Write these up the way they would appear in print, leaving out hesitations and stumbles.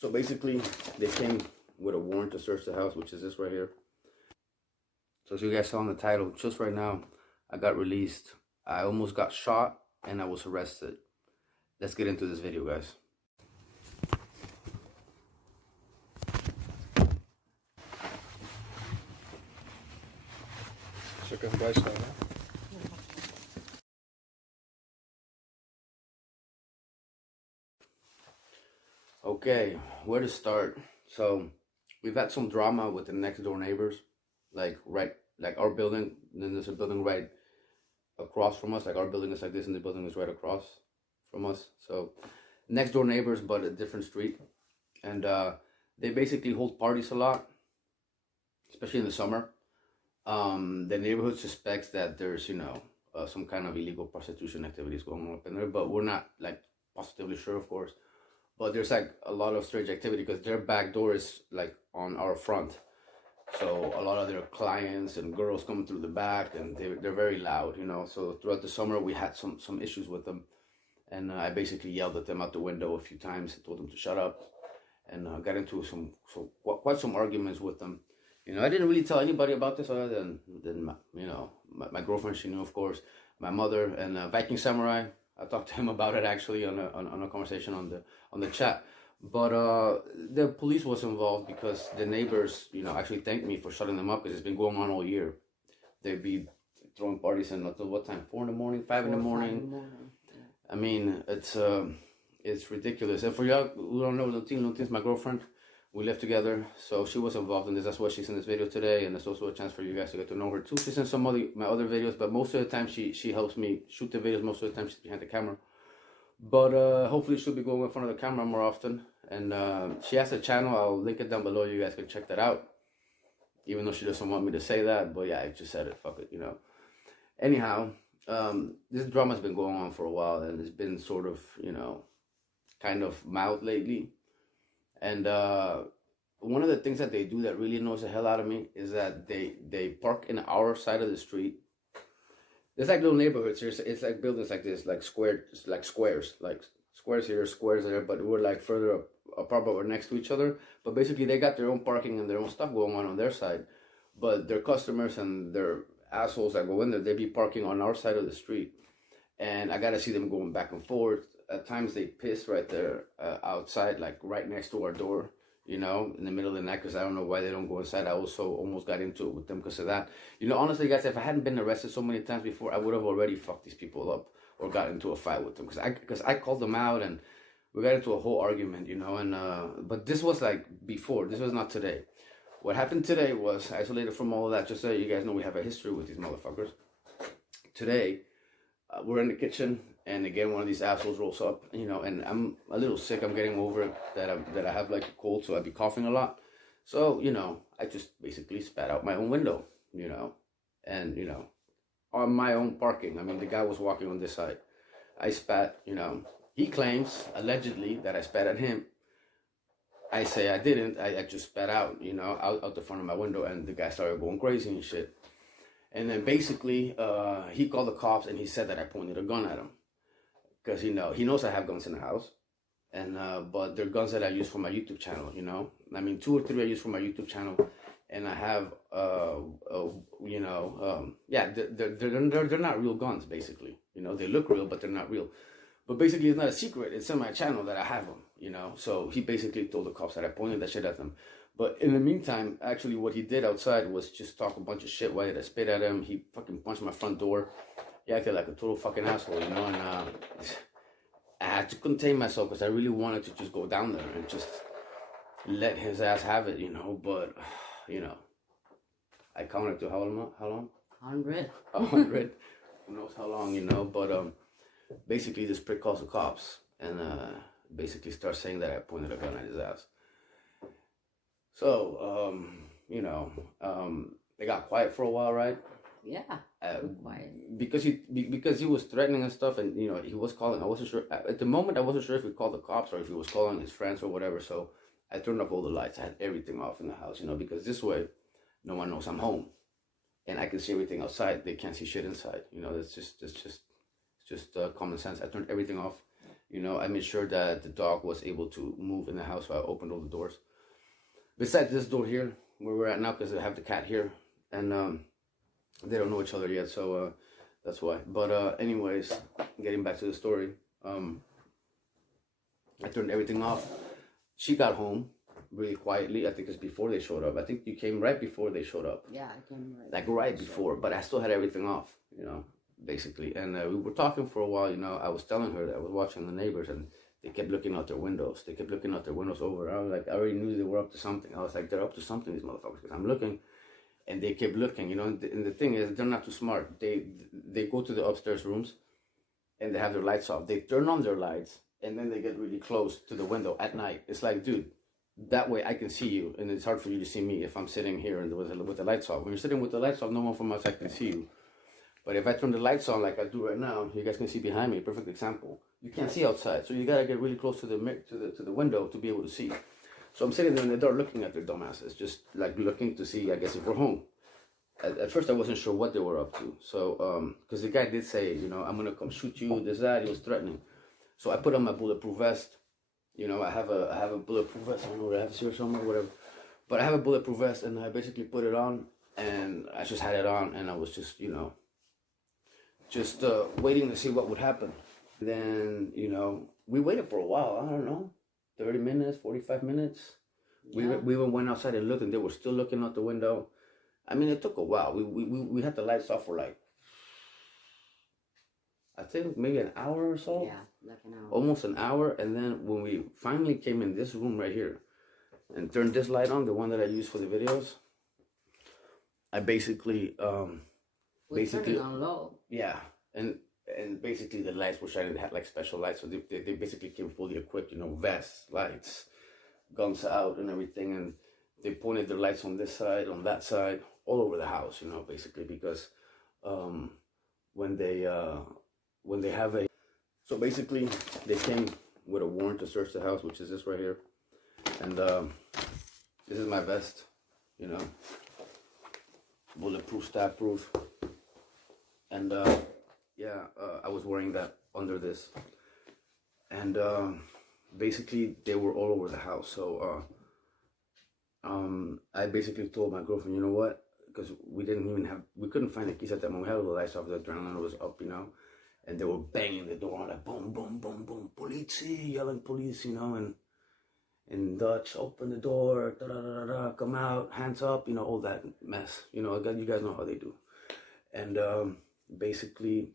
So basically, they came with a warrant to search the house, which is this right here. So as you guys saw in the title, just right now, I got released. I almost got shot and I was arrested. Let's get into this video, guys. Okay, where to start? So we've had some drama with the next door neighbors, like our building. Then there's a building right across from us. Like our building is like this, and the building is right across from us. So next door neighbors, but a different street, and they basically hold parties a lot, especially in the summer. The neighborhood suspects that there's some kind of illegal prostitution activities going on up in there, but we're not like positively sure, of course. But there's like a lot of strange activity because their back door is like on our front. So a lot of their clients and girls come through the back, and they're very loud, So throughout the summer, we had some issues with them. And I basically yelled at them out the window a few times and told them to shut up. And got into quite some arguments with them. I didn't really tell anybody about this other than my girlfriend. She knew, of course. My mother and Viking Samurai. I talked to him about it actually on a conversation on the chat. But the police was involved because the neighbors, actually thanked me for shutting them up because it's been going on all year. They'd be throwing parties until what time? 4 in the morning, 5 in the morning. I mean, it's ridiculous. And for y'all who don't know, Luntin's my girlfriend. We live together, so she was involved in this. That's why she's in this video today, and it's also a chance for you guys to get to know her too. She's in some of my other videos, but most of the time she helps me shoot the videos. Most of the time she's behind the camera. But hopefully she'll be going in front of the camera more often. And she has a channel. I'll link it down below. You guys can check that out. Even though she doesn't want me to say that, but yeah, I just said it. Fuck it, Anyhow, this drama's been going on for a while, and it's been sort of, kind of mild lately. And one of the things that they do that really annoys the hell out of me is that they park in our side of the street. There's like little neighborhoods here. It's like buildings like this, like squares here, squares there. But we're like further apart, but we're next to each other. But basically, they got their own parking and their own stuff going on their side. But their customers and their assholes that go in there, they be parking on our side of the street. And I gotta see them going back and forth. At times they piss right there outside, like right next to our door, in the middle of the night, because I don't know why they don't go inside. I also almost got into it with them because of that. Honestly, guys, if I hadn't been arrested so many times before, I would have already fucked these people up or got into a fight with them because I called them out and we got into a whole argument, but this was like before. This was not today. What happened today was isolated from all of that. Just so you guys know, we have a history with these motherfuckers. Today, we're in the kitchen. And again, one of these assholes rolls up, and I'm a little sick. I'm getting over it that I have like a cold, so I'd be coughing a lot. So, I just basically spat out my own window, and, on my own parking. I mean, the guy was walking on this side. I spat, he claims, allegedly, that I spat at him. I say I didn't. I just spat out, out the front of my window, and the guy started going crazy and shit. And then basically, he called the cops, and he said that I pointed a gun at him. Because, he knows I have guns in the house. And, but they're guns that I use for my YouTube channel, I mean, 2 or 3 I use for my YouTube channel. And I have, yeah, they're not real guns, basically. They look real, but they're not real. But basically, it's not a secret. It's in my channel that I have them, So he basically told the cops that I pointed that shit at them. But in the meantime, actually, what he did outside was just talk a bunch of shit. Why did I spit at him? He fucking punched my front door. He acted like a total fucking asshole, and I had to contain myself because I really wanted to just go down there and just let his ass have it, but, I counted to how long? 100. 100. Who knows how long, but, basically this prick calls the cops and, basically starts saying that I pointed a gun at his ass. So, they got quiet for a while, right? Yeah, quiet. Because he was threatening and stuff, and he was calling. I wasn't sure at the moment. I wasn't sure if he called the cops or if he was calling his friends or whatever. So I turned off all the lights. I had everything off in the house, because this way, no one knows I'm home, and I can see everything outside. They can't see shit inside. It's just common sense. I turned everything off, You know, I made sure that the dog was able to move in the house, so I opened all the doors. Besides this door here, where we're at now, because I have the cat here, and they don't know each other yet, so that's why. But anyways, getting back to the story, I turned everything off. She got home really quietly. I think it's before they showed up. I think you came right before they showed up. Yeah, I came right. Like right before, but I still had everything off, you know, basically. And we were talking for a while, you know. I was telling her that I was watching the neighbors, and they kept looking out their windows. They kept looking out their windows over. I was like, I already knew they were up to something. I was like, they're up to something, these motherfuckers, because I'm looking. And they kept looking, you know. And the thing is, they're not too smart. They go to the upstairs rooms, and they have their lights off. They turn on their lights, and then they get really close to the window at night. It's like, dude, that way I can see you, and it's hard for you to see me if I'm sitting here and with the lights off. When you're sitting with the lights off, no one from outside can see you. But if I turn the lights on like I do right now, you guys can see behind me. Perfect example. You can't see outside, so you gotta get really close to the window to be able to see. So I'm sitting there in the door looking at their dumbasses, just like looking to see, I guess, if we're home. At first I wasn't sure what they were up to. So because the guy did say, you know, I'm gonna come shoot you, this, that. He was threatening. So I put on my bulletproof vest. You know, I have a bulletproof vest. I don't know what I have here somewhere, whatever. But I have a bulletproof vest, and I basically put it on, and I just had it on, and I was just, you know, just waiting to see what would happen. Then, you know, we waited for a while. I don't know, 30 minutes, 45 minutes. Yeah. We even went outside and looked, and they were still looking out the window. I mean, it took a while. We had the lights off for like, I think maybe an hour or so. Yeah, like an hour. Almost an hour. And then when we finally came in this room right here and turned this light on, the one that I use for the videos, I basically Turning on low. Yeah. And basically the lights were shining. They had like special lights. So they basically came fully equipped, you know, vests, lights, guns out and everything. And they pointed their lights on this side, on that side, all over the house, you know, basically, because when they have a, so basically they came with a warrant to search the house, which is this right here, and this is my vest, you know, bulletproof, stab proof, and yeah, I was wearing that under this, and basically they were all over the house. So I basically told my girlfriend, you know what, because we couldn't find the keys at that moment. We had all the lights off, the adrenaline was up, you know. And they were banging the door, like boom, boom, boom, boom, police, yelling police, you know, and in Dutch, open the door, da da da da, come out, hands up, you know, all that mess, you know. You guys know how they do. And basically,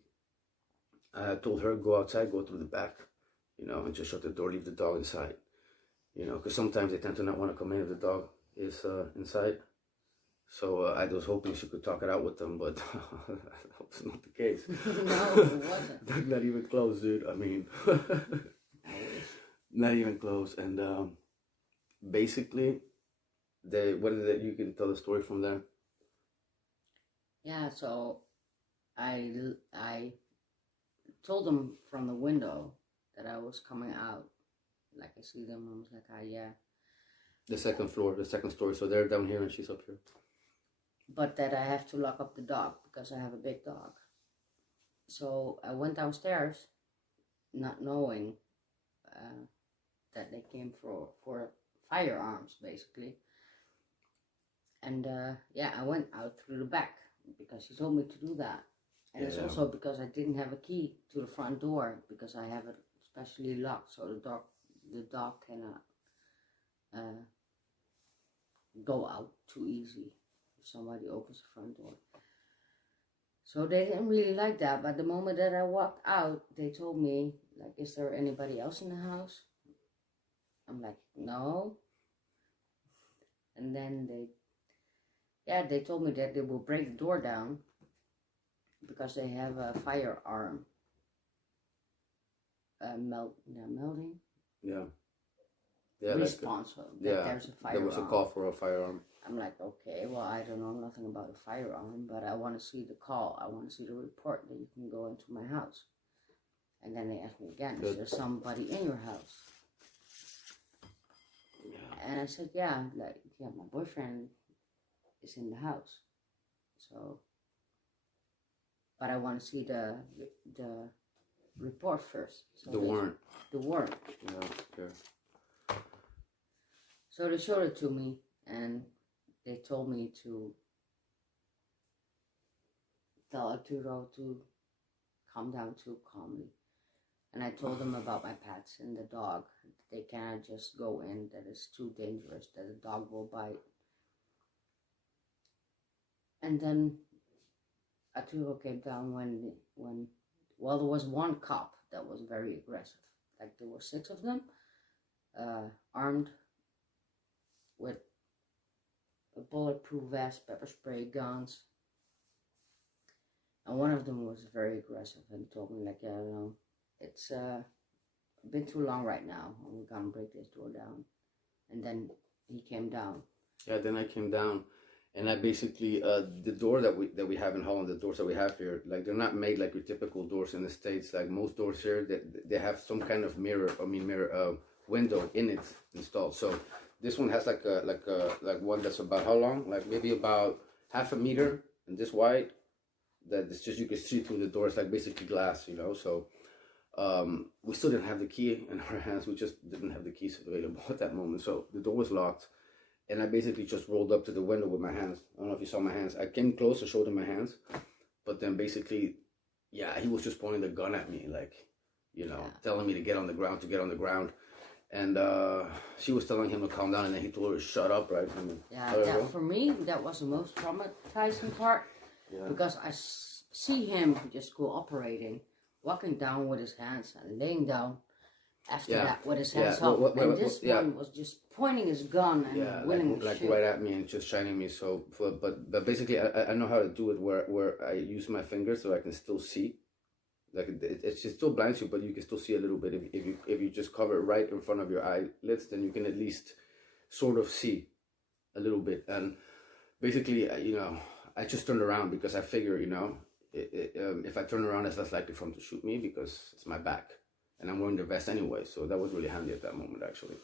I told her, go outside, go through the back, you know, and just shut the door, leave the dog inside, you know, because sometimes they tend to not want to come in if the dog is inside. So I was hoping she could talk it out with them, but that was not the case. No, it wasn't. Not even close, dude. I mean, not even close. And basically, you can tell the story from there. Yeah, so I told them from the window that I was coming out. Like I see them, I was like, yeah. The second floor, the second story. So they're down here and she's up here. But that I have to lock up the dog because I have a big dog. So I went downstairs, not knowing that they came for firearms, basically. And yeah, I went out through the back because she told me to do that. And yeah. It's also because I didn't have a key to the front door because I have it specially locked, so the dog cannot go out too easy if somebody opens the front door. So they didn't really like that, but the moment that I walked out, they told me, like, is there anybody else in the house? I'm like, no. And then they told me that they will break the door down because they have a firearm melding. Yeah. Response. There's a firearm. There was a call for a firearm. I'm like, okay, well, I don't know nothing about a firearm, but I want to see the call. I want to see the report that you can go into my house. And then they asked me again, is there somebody in your house? Yeah. And I said, yeah, my boyfriend is in the house. So, but I want to see the report first. So The warrant. The warrant. Yeah. So they showed it to me, and they told me to tell Arturo to calm down too calmly. And I told them about my pets and the dog. They cannot just go in, that is too dangerous, that the dog will bite. And then Arturo came down when well, there was one cop that was very aggressive. Like there were 6 of them, armed with a bulletproof vest, pepper spray, guns. And one of them was very aggressive and told me like, yeah, you know, it's been too long right now, and we're gonna break this door down. And then he came down. Yeah, then I came down, and I basically the door that we have in Holland, the doors that we have here, like they're not made like your typical doors in the States. Like most doors here, they have some kind of mirror window in it installed. So this one has like one that's about how long? Like maybe about half a meter and this wide. That it's just you can see through the door. It's like basically glass, you know. So we still didn't have the key in our hands. We just didn't have the keys available at that moment. So the door was locked, and I basically just rolled up to the window with my hands. I don't know if you saw my hands. I came close to showed him my hands, but then basically, yeah, he was just pointing the gun at me, like, you know, telling me to get on the ground, And she was telling him to calm down, and then he told her to shut up, right? I mean, yeah, for me, that was the most traumatizing part. Yeah. Because I see him just cooperating, walking down with his hands and laying down after that with his hands up. And this one was just pointing his gun and willing to shoot. Right at me and just shining me. So, but basically, I know how to do it where I use my fingers so I can still see. Like it still blinds you, but you can still see a little bit. If you just cover it right in front of your eyelids, then you can at least sort of see a little bit. And basically, you know, I just turned around because I figure, you know, if I turn around, it's less likely for him to shoot me because it's my back. And I'm wearing the vest anyway, so that was really handy at that moment, actually.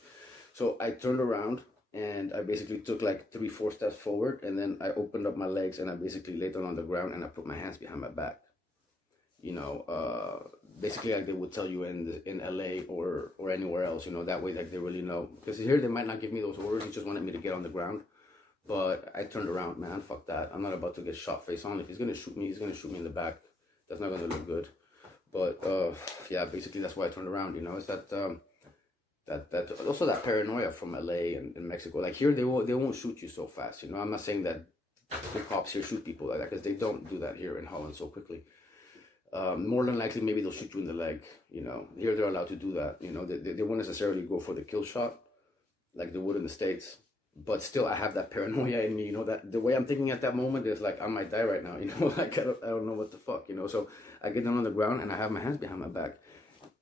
So I turned around, and I basically took like 3-4 steps forward, and then I opened up my legs, and I basically laid down on the ground, and I put my hands behind my back. You know, basically like they would tell you in LA or anywhere else, you know, that way like they really know. Because here they might not give me those orders, they just wanted me to get on the ground. But I turned around, man, fuck that. I'm not about to get shot face on. If he's going to shoot me, he's going to shoot me in the back. That's not going to look good. But, yeah, basically that's why I turned around, you know. It's that also that paranoia from LA and Mexico. Like here, they won't shoot you so fast, you know. I'm not saying that the cops here shoot people like that, because they don't do that here in Holland so quickly. More than likely, maybe they'll shoot you in the leg, you know. Here, they're allowed to do that, you know. They won't necessarily go for the kill shot like they would in the States. But still, I have that paranoia in me, you know, that the way I'm thinking at that moment is like, I might die right now, you know, like, I don't know what the fuck, you know. So I get down on the ground, and I have my hands behind my back,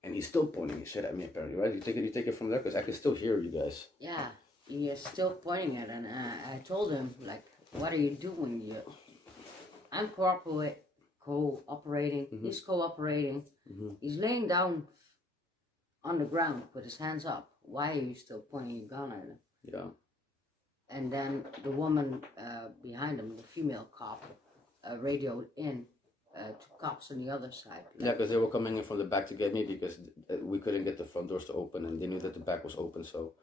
and he's still pointing shit at me, apparently, right? You take it from there, because I can still hear you guys. Yeah, you're still pointing it, and I told him, like, what are you doing? I'm cooperating. Mm-hmm. He's cooperating. Mm-hmm. He's laying down on the ground with his hands up. Why are you still pointing your gun at him? Yeah. And then the woman behind him, the female cop, radioed in to cops on the other side. Like, yeah, because they were coming in from the back to get me, because we couldn't get the front doors to open, and they knew that the back was open. So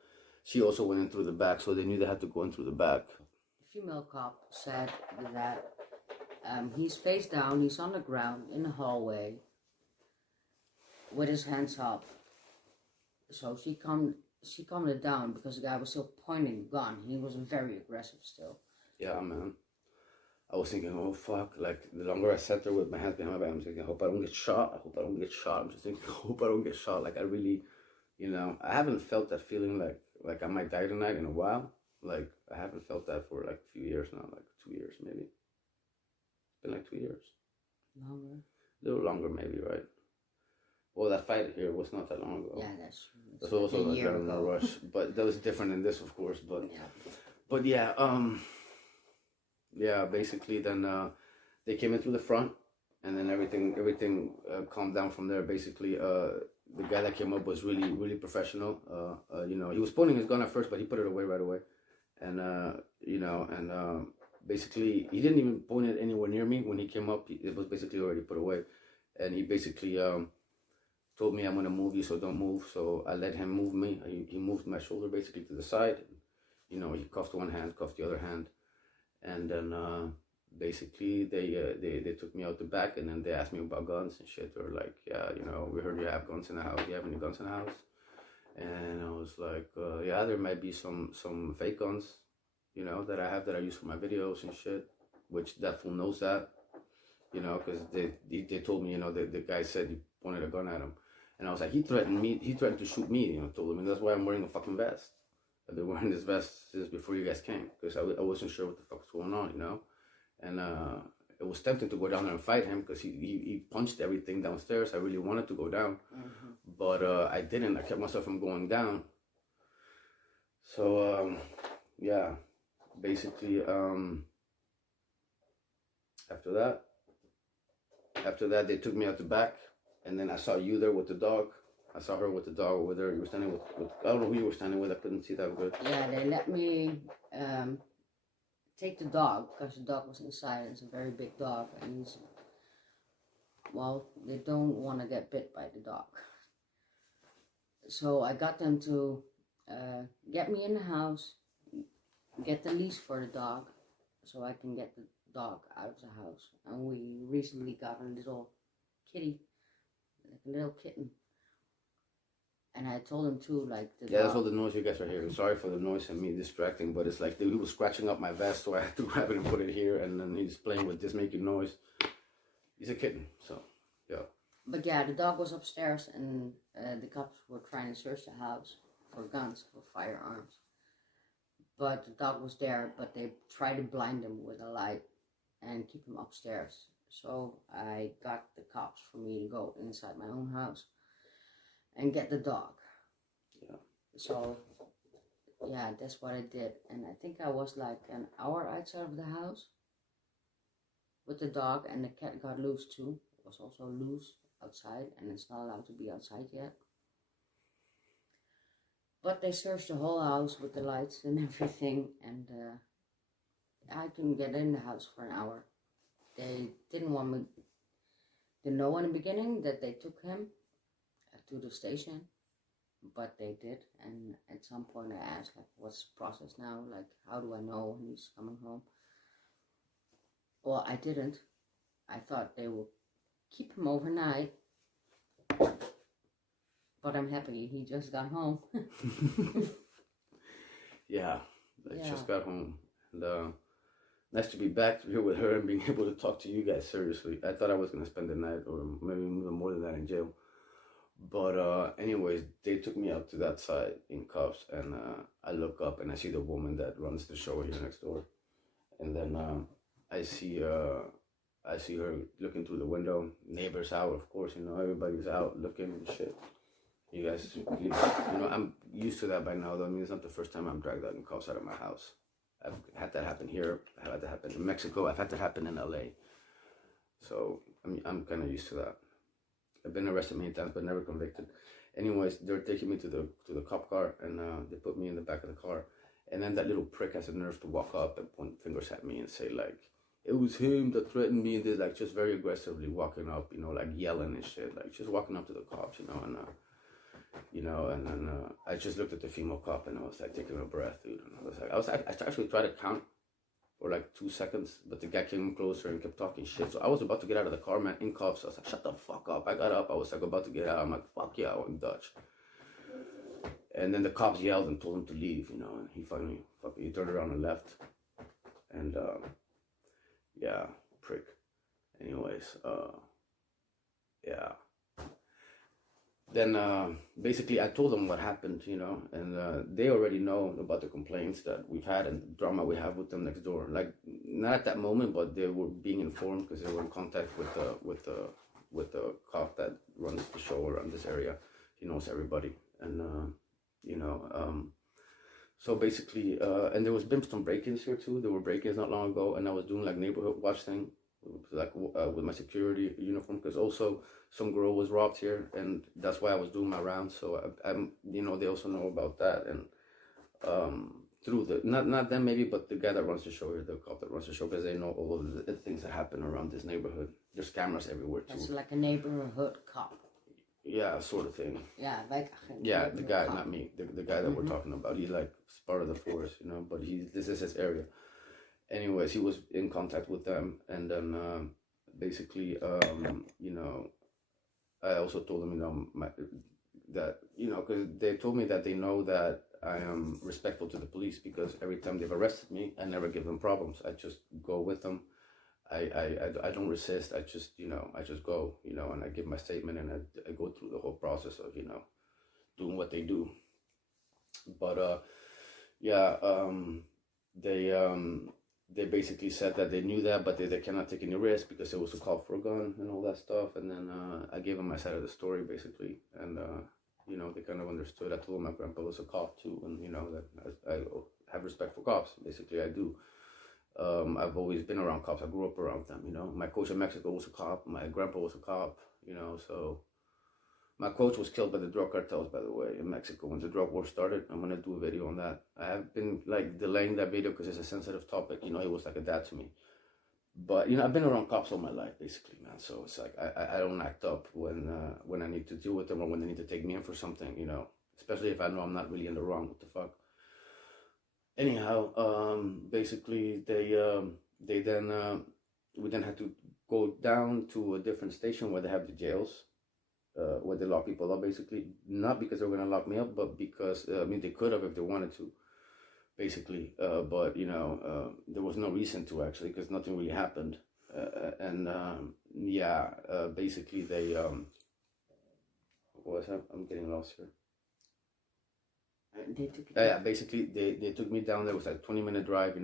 she also went in through the back, so they knew they had to go in through the back. The female cop said that he's face down, he's on the ground in the hallway with his hands up. So she calmed it down, because the guy was still pointing the gun. He was very aggressive still. Yeah, man. I was thinking, oh fuck, like the longer I sat there with my hands behind my back, I'm thinking, I hope I don't get shot. I'm just thinking, I hope I don't get shot. Like I really, you know, I haven't felt that feeling like I might die tonight in a while. Like I haven't felt that for like a few years now, like 2 years maybe. It's been like 2 years. Longer? A little longer maybe, right? Well, that fight here was not that long ago. Yeah, that's also an adrenaline rush, but that was different than this, of course. But yeah, basically then they came in through the front, and then everything calmed down from there. Basically, the guy that came up was really professional. You know, he was pointing his gun at first, but he put it away right away, and you know, and basically he didn't even point it anywhere near me when he came up. It was basically already put away, and he basically told me I'm gonna move you, so don't move. So I let him move me. He moved my shoulder basically to the side. You know, he cuffed one hand, cuffed the other hand, and then basically they took me out the back, and then they asked me about guns and shit. They were like, yeah, you know, we heard you have guns in the house. Do you have any guns in the house? And I was like, yeah, there might be some fake guns, you know, that I have that I use for my videos and shit, which that fool knows that, you know, because they told me, you know, the guy said he pointed a gun at him. And I was like, he threatened to shoot me, you know, told him, and that's why I'm wearing a fucking vest. I've been wearing this vest since before you guys came, because I wasn't sure what the fuck was going on, you know. And it was tempting to go down there and fight him, because he punched everything downstairs. I really wanted to go down, but I didn't. I kept myself from going down. So yeah, basically after that they took me out the back, and then I saw you there with the dog. I saw her with the dog over there. You were standing with I don't know who you were standing with. I couldn't see that good. Yeah, they let me take the dog, because the dog was inside. It's a very big dog, and he's, well, they don't want to get bit by the dog. So I got them to get me in the house, get the leash for the dog, so I can get the dog out of the house. And we recently got a little kitty, like a little kitten. And I told him too, like, yeah, that's all the noise you guys are hearing. Sorry for the noise and me distracting, but it's like he was scratching up my vest, so I had to grab it and put it here, and then he's playing with this, making noise. He's a kitten, so yeah. But yeah, the dog was upstairs, and the cops were trying to search the house for guns, for firearms. But the dog was there, but they tried to blind him with a light and keep him upstairs. So I got the cops for me to go inside my own house and get the dog. Yeah. So yeah, that's what I did. And I think I was like an hour outside of the house with the dog, and the cat got loose too. It was also loose outside, and it's not allowed to be outside yet. But they searched the whole house with the lights and everything, and I couldn't get in the house for an hour. They didn't want me to know in the beginning that they took him to the station, but they did. And at some point I asked, like, what's the process now? Like, how do I know when he's coming home? Well, I didn't. I thought they would keep him overnight, but I'm happy he just got home. Yeah, I just got home, and nice to be back here with her and being able to talk to you guys seriously. I thought I was gonna spend the night, or maybe even more than that, in jail. But anyways, they took me out to that side in cuffs, and I look up and I see the woman that runs the show here next door, and then I see her looking through the window. Neighbors out, of course, you know, everybody's out looking and shit. You guys, you know, I'm used to that by now, though. I mean, it's not the first time I'm dragged out in cuffs out of my house. I've had that happen here. I've had that happen in Mexico. I've had that happen in LA. So I'm kind of used to that. I've been arrested many times, but never convicted. Anyways, they're taking me to the cop car, and they put me in the back of the car. And then that little prick has the nerve to walk up and point fingers at me and say, like, it was him that threatened me, and they, like, just very aggressively walking up, you know, like yelling and shit, like just walking up to the cops, you know, and and then I just looked at the female cop, and I was like taking a breath, dude. And I actually tried to count for like 2 seconds, but the guy came closer and kept talking shit. So I was about to get out of the car, man, in cuffs. I was like, shut the fuck up. I got up. I was like about to get out. I'm like, fuck yeah, I'm Dutch. And then the cops yelled and told him to leave, you know, and he finally he turned around and left. And yeah, prick. Anyways, yeah. Then basically I told them what happened, you know, and they already know about the complaints that we've had and the drama we have with them next door. Like, not at that moment, but they were being informed because they were in contact with the cop that runs the show around this area. He knows everybody, and you know, so basically, and there was been some break-ins here too. There were break-ins not long ago, and I was doing like neighborhood watch thing, like with my security uniform, because also some girl was robbed here, and that's why I was doing my rounds. So I'm, you know, they also know about that, and through the not them maybe, but the guy that runs the show here, the cop that runs the show, because they know all of the things that happen around this neighborhood. There's cameras everywhere too. It's like a neighborhood cop. Yeah, sort of thing. Yeah, wijkagent. Yeah, the guy, not me, the guy that we're Mhm. talking about. He's like part of the force, but this is his area. Anyways, he was in contact with them, and then basically, I also told them, that because they told me that they know that I am respectful to the police, because every time they've arrested me, I never give them problems. I just go with them. I don't resist. I just I just go, and I give my statement, and I go through the whole process of doing what they do. But yeah, they basically said that they knew that, but they cannot take any risk because it was a call for a gun and all that stuff. And then I gave them my side of the story basically, and they kind of understood. I told them my grandpa was a cop too, and that I have respect for cops. Basically, I do. I've always been around cops. I grew up around them. My coach in Mexico was a cop. My grandpa was a cop. So my coach was killed by the drug cartels, by the way, in Mexico when the drug war started. I'm gonna do a video on that. I have been like delaying that video because it's a sensitive topic. He was like a dad to me. But I've been around cops all my life, basically, man. So it's like I don't act up when I need to deal with them or when they need to take me in for something. Especially if I know I'm not really in the wrong. What the fuck? Anyhow, basically they then we then had to go down to a different station where they have the jails. Where they lock people up, basically, not because they were gonna lock me up, but because they could have if they wanted to, basically. But there was no reason to, actually, because nothing really happened. And basically they what was that? I'm getting lost here. Basically they took me down there. It was like a 20-minute drive.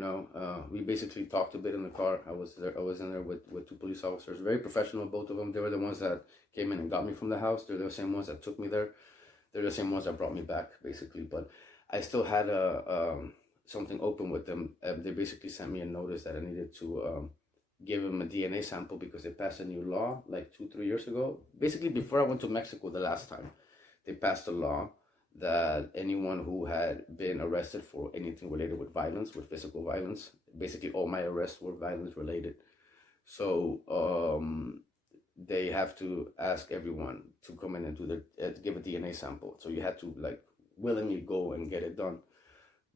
We basically talked a bit in the car. I was in there with two police officers, very professional, both of them. They were the ones that came in and got me from the house. They're the same ones that took me there. They're the same ones that brought me back, basically. But I still had something open with them. They basically sent me a notice that I needed to give them a DNA sample because they passed a new law like 2-3 years ago. Basically, before I went to Mexico the last time, they passed a law that anyone who had been arrested for anything related with violence, with physical violence, basically all my arrests were violence related. So they have to ask everyone to come in and give a DNA sample. So you had to willingly go and get it done.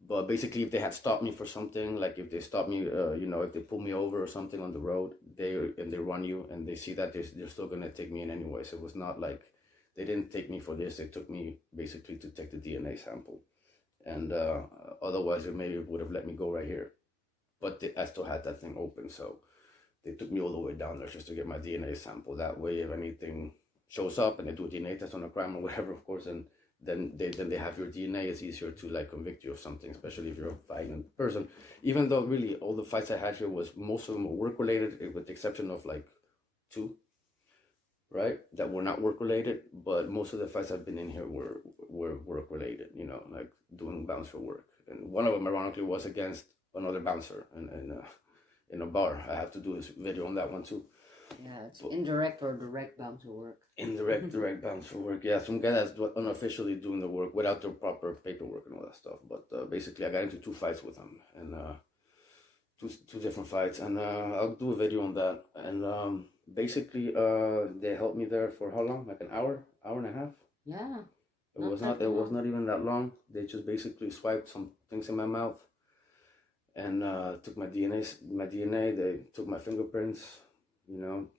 But basically, if they had stopped me for something, like if they stopped me, if they pull me over or something on the road, they run you and they see that they're still gonna take me in anyway. So it was not like they didn't take me for this. They took me basically to take the DNA sample, and otherwise they maybe would have let me go right here. But I still had that thing open, so they took me all the way down there just to get my DNA sample. That way, if anything shows up and they do a DNA test on a crime or whatever, of course, and then they have your DNA. It's easier to convict you of something, especially if you're a violent person. Even though really all the fights I had here most of them were work related, with the exception of 2. Right, that were not work related, but most of the fights I've been in here were work related. Like doing bouncer work, and one of them ironically was against another bouncer in a bar. I have to do this video on that one too. Yeah, it's indirect or direct bouncer work. Indirect, direct bouncer work. Yeah, some guy that's unofficially doing the work without the proper paperwork and all that stuff. But basically, I got into 2 fights with him, and two different fights, and I'll do a video on that. And basically, they helped me there for how long? Like an hour and a half. Yeah. It was not even that long. They just basically swiped some things in my mouth, and took my DNA. They took my fingerprints,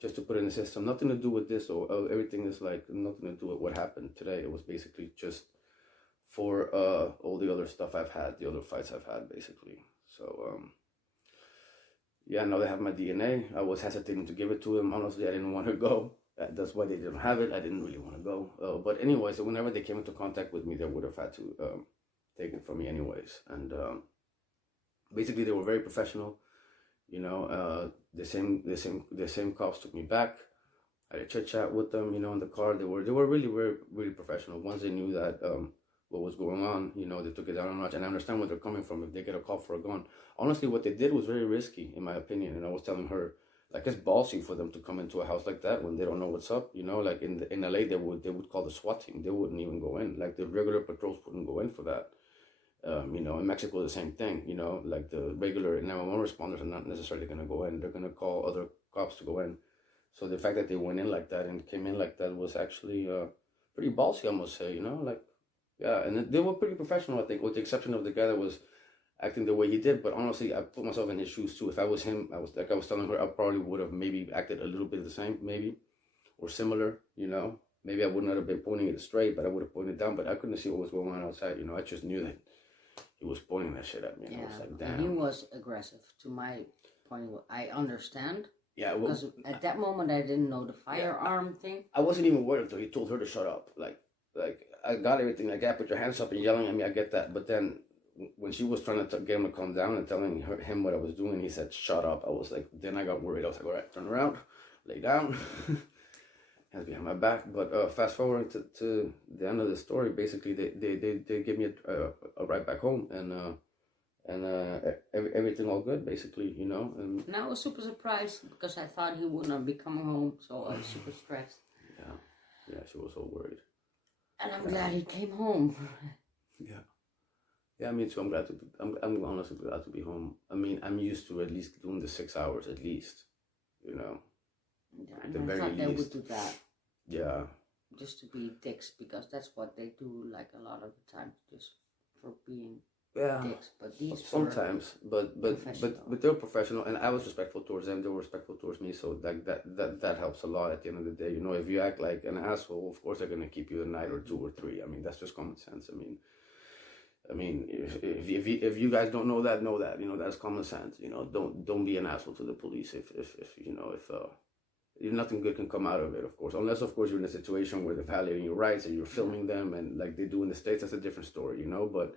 just to put it in the system. Nothing to do with this, or everything is nothing to do with what happened today. It was basically just for all the other stuff I've had, the other fights I've had, basically. So yeah, now they have my DNA. I was hesitating to give it to them. Honestly, I didn't want to go. That's why they didn't have it. I didn't really want to go. But anyway, so whenever they came into contact with me, they would have had to take it from me anyways. And basically, they were very professional. The same cops took me back. I had a chit chat with them, in the car. They were really, very, really professional. Once they knew that what was going on, they took it down a notch. And I understand where they're coming from if they get a call for a gun. Honestly, what they did was very risky, in my opinion. And I was telling her, it's ballsy for them to come into a house like that when they don't know what's up. In LA, they would call the SWAT team. They wouldn't even go in. The regular patrols wouldn't go in for that. In Mexico, the same thing. The regular 911 responders are not necessarily going to go in. They're going to call other cops to go in. So the fact that they went in like that and came in like that was actually pretty ballsy, I must say, you know, like, yeah, and they were pretty professional, I think, with the exception of the guy that was acting the way he did. But honestly, I put myself in his shoes too. If I was him, I was telling her, I probably would have maybe acted a little bit the same, maybe, or similar, you know. Maybe I would not have been pointing it straight, but I would have pointed it down. But I couldn't see what was going on outside, you know. I just knew that he was pointing that shit at me. And I was like, damn. And he was aggressive. To my point, I understand. Yeah, well, because at that moment I didn't know the firearm thing. I wasn't even worried until he told her to shut up. Like I got everything. Like, yeah, put your hands up and yelling at me. I get that. But then when she was trying to get him to calm down and telling him what I was doing, he said, shut up. I was like, then I got worried. I was like, all right, turn around, lay down, hands behind my back. But fast forward to the end of the story, basically they gave me a ride back home, and everything all good, basically, you know. And I was super surprised because I thought he would not be coming home, so I was super stressed. Yeah, she was so worried. And I'm glad he came home. Yeah, me too. I'm honestly glad to be home. I mean, I'm used to at least doing the 6 hours at least, you know. Yeah, and I thought they would do that. Yeah. Just to be dicks, because that's what they do, like, a lot of the time, just for being dicks. But these sometimes, but they're professional, and I was respectful towards them. They were respectful towards me, so like that helps a lot at the end of the day. You know, if you act like an asshole, of course they're gonna keep you a night or 2 or 3. I mean, that's just common sense. I mean, if you guys don't know that, you know, that's common sense. You know, don't be an asshole to the police if you know, if nothing good can come out of it, of course, unless of course you're in a situation where they're violating your rights and you're filming them, and like they do in the States, that's a different story, you know. But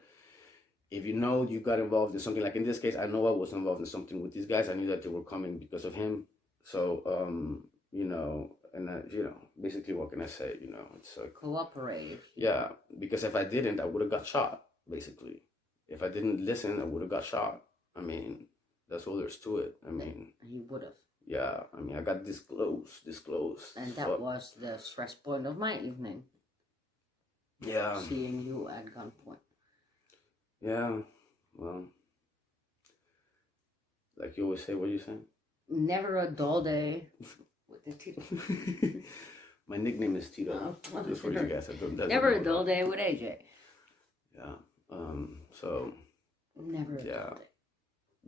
if you know you got involved in something, like in this case, I know I was involved in something with these guys. I knew that they were coming because of him. So, you know, and you know, basically, what can I say? You know, it's like cooperate. Yeah, because if I didn't, I would have got shot. Basically, if I didn't listen, I would have got shot. I that's all there's to it. You would have. Yeah, I got disclosed. And that was the stress point of my evening. Yeah. Seeing you at gunpoint. Yeah, well, like you always say, what are you saying? Never a dull day with the Tito. My nickname is Tito. Just for you guys. Never a dull day with AJ. Yeah. So. Never a dull day.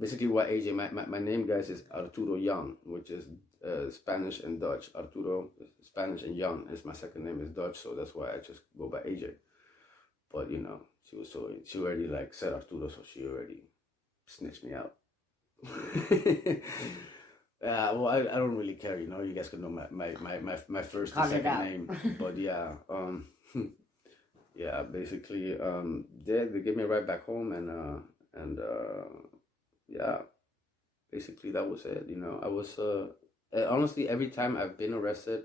Basically, what AJ, my name, guys, is Arturo Jan, which is Spanish and Dutch. Arturo is Spanish, and Jan is my second name is Dutch, so that's why I just go by AJ. But you know, she already like said Arturo, so she already snitched me out. Well, I don't really care, you know. You guys can know my first and second name, but yeah, yeah, basically, they gave me right back home, and yeah, basically that was it. You know, I was honestly, every time I've been arrested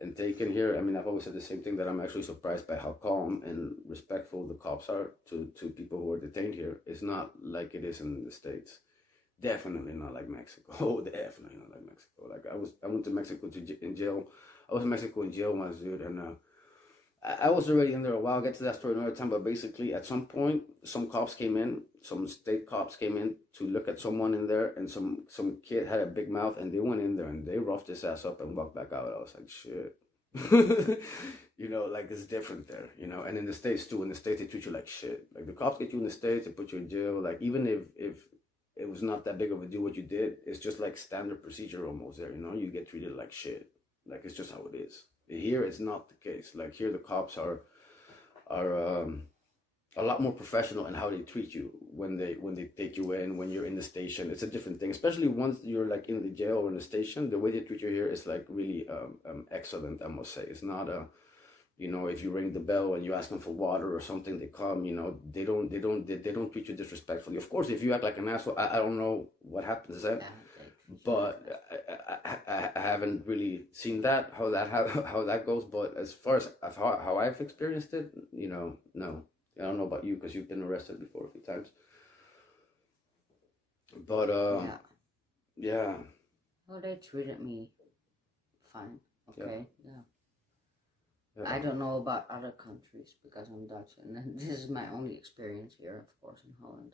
and taken here, I've always said the same thing, that I'm actually surprised by how calm and respectful the cops are to people who are detained here. It's not like it is in the States. Definitely not like Mexico. Oh, definitely not like Mexico. Like I went to Mexico in jail. I was in Mexico in jail once, dude, and I was already in there a while. I'll get to that story another time, but basically at some point, some cops came in, some state cops came in to look at someone in there, and some kid had a big mouth, and they went in there and they roughed his ass up and walked back out. I was like, shit. You know, like, it's different there, you know. And in the States too, in the States they treat you like shit. Like, the cops get you in the States, they put you in jail. Like, even if it was not that big of a deal what you did, it's just like standard procedure almost there, you know. You get treated like shit. Like, it's just how it is. Here it's not the case. Like, here the cops are a lot more professional in how they treat you when they take you in, when you're in the station. It's a different thing, especially once you're like in the jail or in the station. The way they treat you here is like really excellent, I must say. It's not you know, if you ring the bell and you ask them for water or something, they come. You know, they don't treat you disrespectfully. Of course, if you act like an asshole, I don't know what happens then. But I haven't really seen that, how that goes. But as far as how I've experienced it, you know, no. I don't know about you, because you've been arrested before a few times. But yeah. Well, they treated me fine. Okay, yeah. I don't know about other countries because I'm Dutch, and this is my only experience here, of course, in Holland.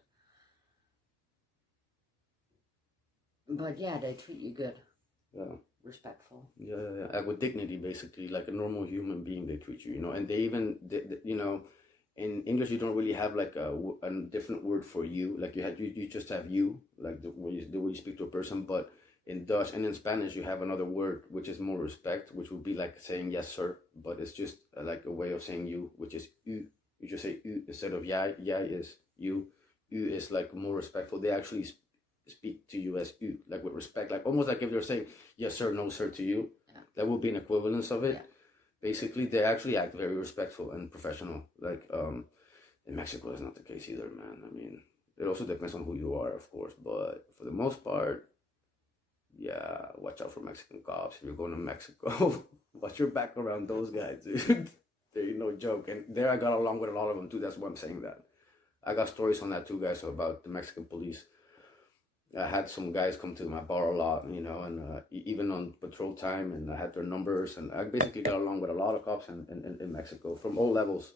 But yeah, they treat you good. Yeah, respectful. Yeah. Like with dignity, basically, like a normal human being, they treat you, you know. And they even, you know, in English, you don't really have like a different word for you. Like you just have you, like the way you speak to a person. But in Dutch and in Spanish, you have another word which is more respect, which would be like saying yes sir, but it's just like a way of saying you, which is u. You just say u instead of jij. Jij is you. U is like more respectful. They actually speak to you as u, like with respect, like almost like if they're saying yes sir, no sir to you. Yeah. That would be an equivalence of it. Yeah. Basically, they actually act very respectful and professional. Like in Mexico, that's not the case either, man. I mean, it also depends on who you are, of course, but for the most part, yeah, watch out for Mexican cops. If you're going to Mexico, watch your back around those guys, dude. There ain't no joke. And there I got along with a lot of them too. That's why I'm saying that. I got stories on that too, guys, about the Mexican police. I had some guys come to my bar a lot, you know, and even on patrol time, and I had their numbers, and I basically got along with a lot of cops in Mexico from all levels.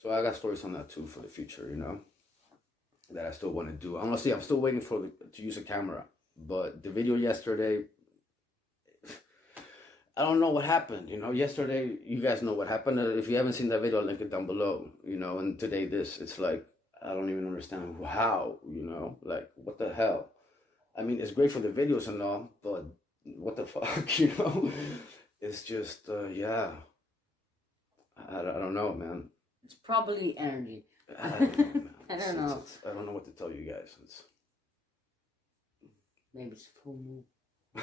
So I got stories on that too for the future, you know, that I still want to do. Honestly, I'm still waiting to use a camera, but the video yesterday, I don't know what happened, you know. Yesterday, you guys know what happened. If you haven't seen that video, I'll link it down below, you know. And today, it's like, I don't even understand how, you know, like, what the hell? I mean, it's great for the videos and all, but what the fuck, you know? It's just, yeah. I don't know, man. It's probably energy. I don't know, man. I don't know. I don't know what to tell you guys. Maybe it's full moon.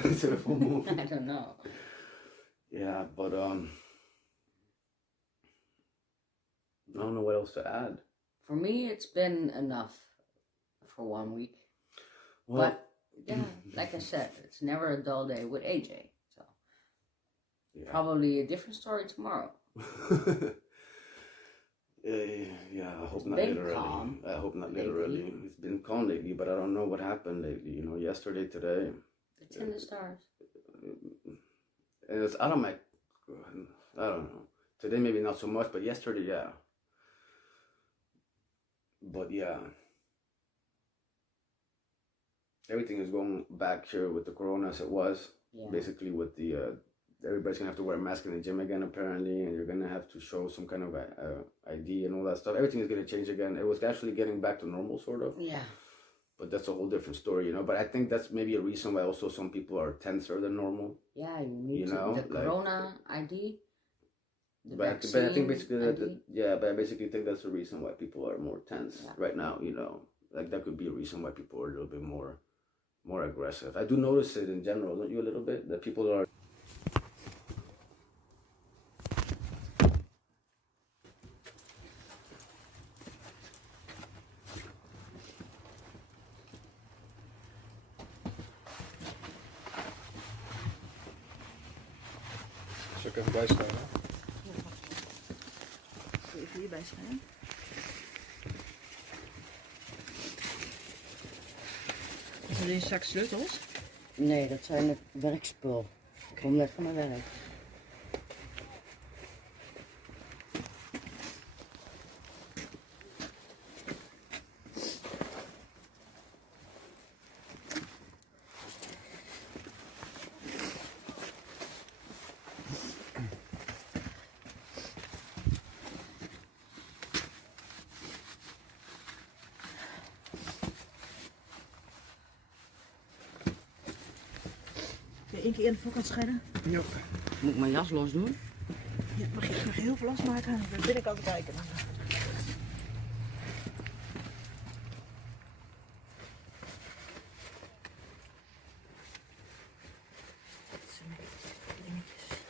Is it a full moon? I don't know. Yeah, but I don't know what else to add. For me, it's been enough for 1 week. Well, but yeah, like I said, it's never a dull day with AJ. So yeah. Probably a different story tomorrow. Yeah, I hope not literally. Calm, I hope not literally. Lately. It's been calm lately, but I don't know what happened lately. You know, yesterday, today. It's in the stars. And it's out of my, I don't know. Today maybe not so much, but yesterday, yeah. But yeah. Everything is going back here with the corona as it was. Yeah. Basically with the, everybody's going to have to wear a mask in the gym again apparently, and you're going to have to show some kind of ID and all that stuff. Everything is going to change again. It was actually getting back to normal, sort of. Yeah. But that's a whole different story, you know. But I think that's maybe a reason why also some people are tenser than normal. Yeah, you need the corona ID. But I think basically, but I basically think that's the reason why people are more tense right now, you know. Like that could be a reason why people are a little bit more aggressive. I do notice it in general, don't you, a little bit? That people are... Zal ik even bijstaan? Kun je even hierbij staan? Zijn deze zak sleutels? Nee, dat zijn het werkspul. Ik kom net van mijn werk. Eén keer in de voorkant scheiden? Ja. Moet ik mijn jas los doen? Ja, mag je nog heel veel losmaken? Dan ben ik aan het kijken. Dat zijn dingetjes.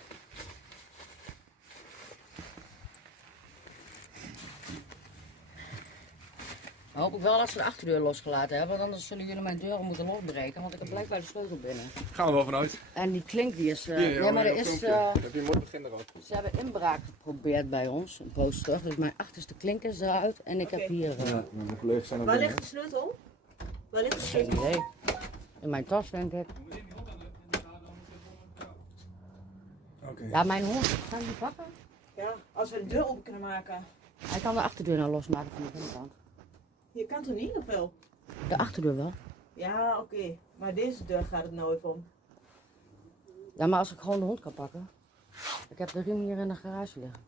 Dan hoop ik wel dat ze de achterdeur losgelaten hebben, want anders zullen jullie mijn deuren moeten losbreken, want ik heb blijkbaar de sleutel binnen. Gaan we wel vanuit. En die klink die is... nee, maar er is... heb je een mooi begin erop. Ze hebben inbraak geprobeerd bij ons, een poos terug, dus mijn achterste klink is eruit en ik heb hier... mijn collega's zijn waar ligt de sleutel? Waar ligt de sleutel? Geen idee. In mijn tas, denk ik. Okay. Ja, mijn hond, gaan die pakken? Ja, als we de deur open kunnen maken. Hij kan de achterdeur nou losmaken van de binnenkant. Je kan toch niet, of wel? De achterdeur wel. Ja, oké. Maar deze deur gaat het nou even om. Ja, maar als ik gewoon de hond kan pakken. Ik heb de riem hier in de garage liggen.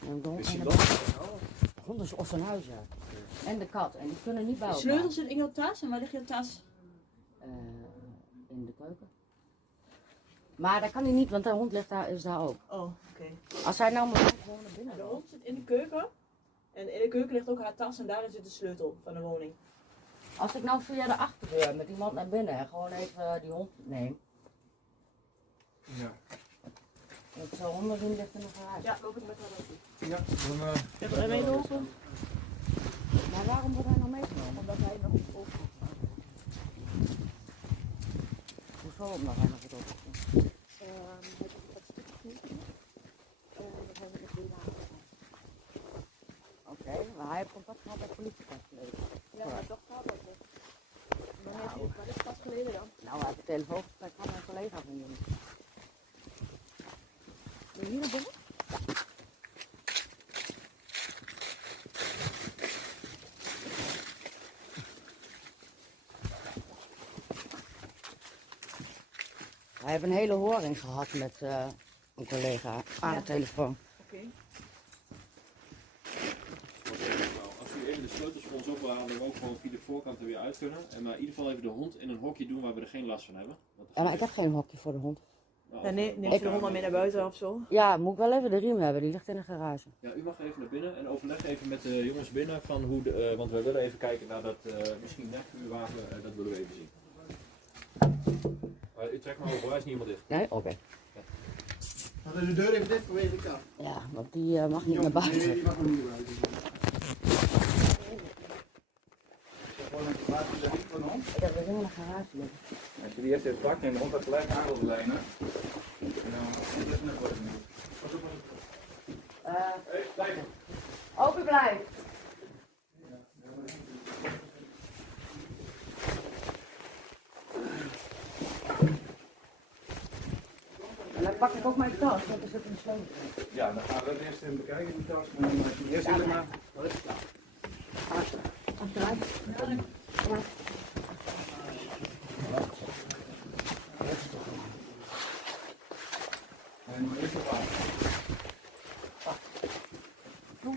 En de hond Is die in nog? de hond is op zijn huis, ja. En de kat. En die kunnen niet bij De elkaar. sleutels zitten in jouw tas en waar ligt je tas? In de keuken. Maar dat kan hij niet, want de hond ligt daar, is daar ook. Oh, oké. Als hij nou maar gewoon naar binnen De loopt. hond zit in de keuken. En in de keuken ligt ook haar tas en daarin zit de sleutel van de woning. Als ik nou via de achterdeur met iemand naar binnen en gewoon even die hond neem. Ja. Dat zo onderin ligt in de garage. Ja, loop ik met haar naartoe. Ja, dan Heb je er mee lopen? Maar waarom wordt hij nou meegenomen? Omdat hij nog niet open is. Hoezo omdat hij nog wat op is? Hij heeft wat stukjes moeten. Dat hebben we nog weer halen. Oké, maar hij heeft contact gehad met de politie pas geleden. Ja, maar toch gaat dat niet. Wat is pas geleden dan? Nou, hij heeft een telefoongesprek van mijn collega van jullie. Ben je hier naar binnen? Hij heeft een hele horing gehad met een collega aan de telefoon. Oké. Als u even de sleutels voor ons ophalen, dan we ook gewoon via de voorkant er weer uit kunnen. En maar in ieder geval even de hond in een hokje doen waar we er geen last van hebben. Ja, maar ik heb geen hokje voor de hond. Ja, neem je de hond maar mee naar buiten of zo? Ja, moet ik wel even de riem hebben, die ligt in de garage. Ja, u mag even naar binnen en overleg even met de jongens binnen van hoe de, want wij willen even kijken naar dat misschien wegvuurwapen, dat willen we even zien. U trekt maar over, hij is niemand dicht. Nee? Oké. Hadden de deur even dicht vanwege de kat? Ja, want die mag niet naar buiten. Nee, die mag nog niet naar buiten. Waar is de ring van de hond? Ik heb de ring in de garage liggen. als je die eerst even pakt en de hond gaat gelijk aan wil lijnen. En dan is het nog wat meer. Open blijf! En dan pak ik ook mijn tas, want er zit een sleutel in. Ja, dan gaan we het eerst even bekijken in die tas. Maar dan moet je eerst even maar. Achteruit. Ja. En maar eerst op aan.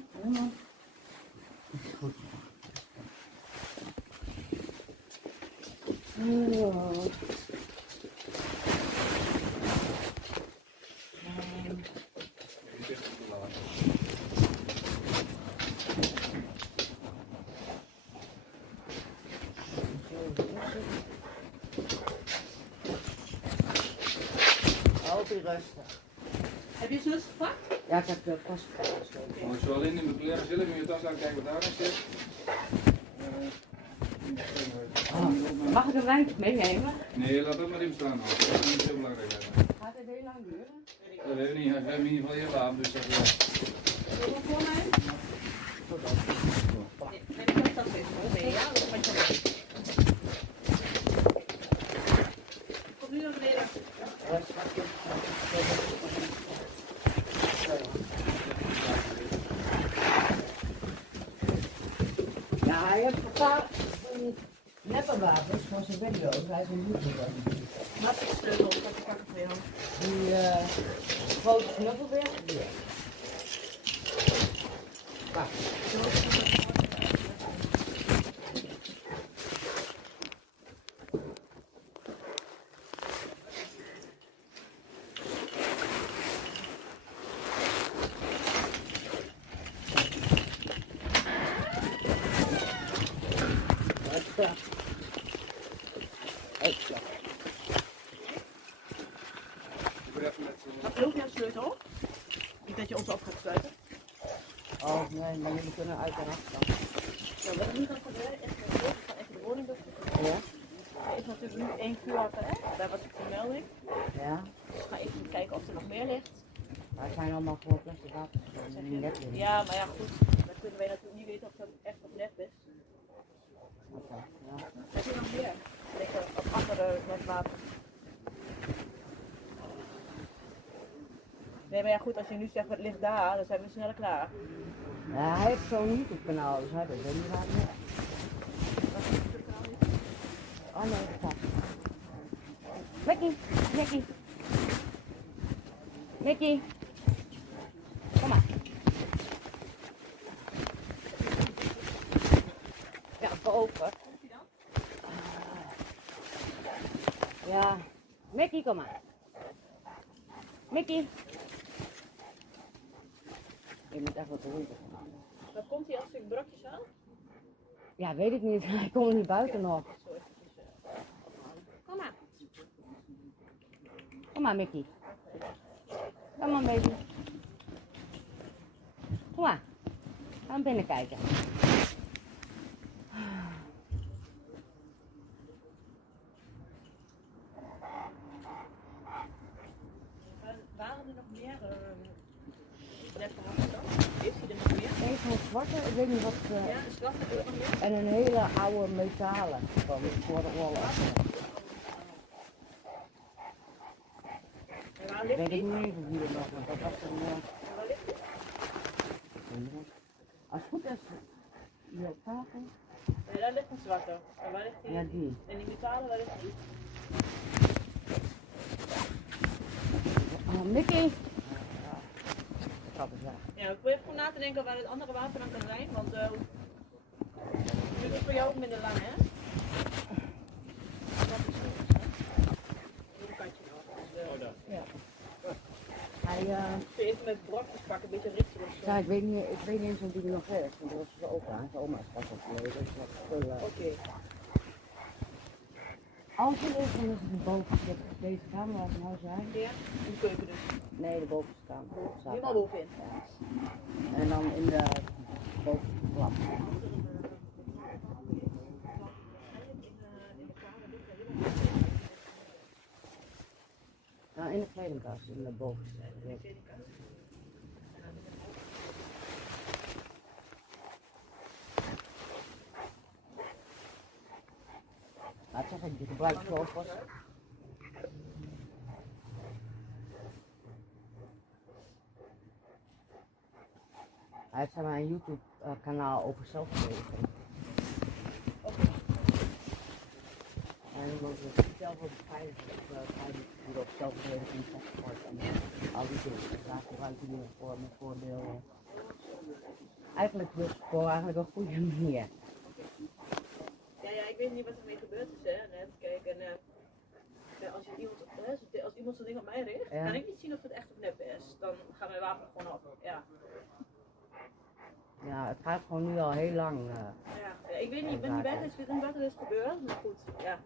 Helemaal. Ja. Hoop je rustig. Heb je sleutels gepakt? Ja, ik heb de pas gepakt. Maar ik zal alleen in mijn kleren zelf in je tas laten kijken wat daarin zit. Mag ik een wijntje meenemen? Nee, laat dat maar even staan. Dat is niet zo belangrijk. Gaat het heel lang duren? Dat weet ik niet. We hebben in ieder geval heel laat. Dus dat Wil je wat voor mij? Nee, ik heb dat even. Nee, ja, dat is wat je kom nu naar beneden. Ja, hij heeft gevaar neppenwapens voor zijn video's. Hij is een YouTuber. Wat is de sleutel? Wat je pakken voor jou? Die grote knuffelbeer. Ja. Extra. Extra. Wat wil je sleutel? Niet dat je ons af gaat sluiten. Oh nee, maar jullie kunnen uit en afstaan. Zo, wat ik nu gaan proberen, echt een sleutel van echt de woning bevrienden. Ja? Er is natuurlijk nu één QR-code, daar was ik de melding. Ja. Dus ga ik even kijken of er nog meer ligt. Maar het zijn allemaal gewoon plastic wapens. Die net in. Ja, maar ja goed, dan kunnen wij natuurlijk niet weten of dat echt of nep is. Oké, ja. Heb je nog meer? Liggen op andere netwapens. Nee, maar ja goed, als je nu zegt het ligt daar, dan zijn we sneller klaar. Ja, hij heeft zo'n YouTube-kanaal, dus hij weet niet waar het ligt. Oh nee, dat. Becky, Becky. Mickey. Kom maar. Ja, even open. Ja. Mickey, kom maar. Mickey. Je moet echt wat roepen. Dan komt hij als ik brokjes aan. Ja, weet ik niet. Hij komt niet buiten nog. Kom maar. Kom maar, Mickey. Kom maar, baby. Kom maar. Ga naar binnen kijken. Waren er nog meer lekker dan? Heeft hij er nog meer? Eén van zwarte, ik weet niet wat. Ja, de zwarte heb je nog meer. En een hele oude metalen van voor de oorlog. En waar Ik ligt weet die? ik niet even wie er nog, want dat was een. En waar ligt die? Als het goed is, hier op tafel. Nee, daar ligt een zwarte. En waar ligt die? Ja, die. En die metalen, waar ligt die? Oh, Mickey! Grappig, ja. Ja, ik probeer even na te denken waar het andere wapen dan kan zijn, want dit is voor jou ook minder lang, hè? Dat is goed, hè? Een katje nog. Dus, Oh, daar. Ja. Hij, kun je even met brokjes pakken, een beetje richten of zo. ja, ik weet niet eens of die er nog is, want dat was zijn opa. Zijn oma is pas opgeleden, dus dat is veel Oké. Als het is, dan is het de bovenste, deze kamer waar we nou zijn. Ja, in de keuken dus. Nee, de bovenste kamer. Helemaal bovenin. En dan in de bovenste klap. Nou, in de kledingkast, in de bovenste. Ja. Laat ik zeggen, je gebruikt gewoon vast. Hij heeft zeg maar een YouTube kanaal over zelfverdediging. En dan wordt het zelf op veiligheid op zelfverdediging vechtsport en al die dingen. Dus daar gebruikt hij voor met voordelen. Eigenlijk dus voor eigenlijk een goede manier. Ja, ik weet niet wat er mee gebeurd is, hè. Net, kijk, en als iemand zo'n ding op mij richt, Ja. kan ik niet zien of het echt of nep is. Dan gaat mijn wapen gewoon op. Ja. Ja, het gaat gewoon nu al heel lang. Ja, ik weet niet, ik ben niet bij, ik weet niet wat er is gebeurd, maar goed, ja.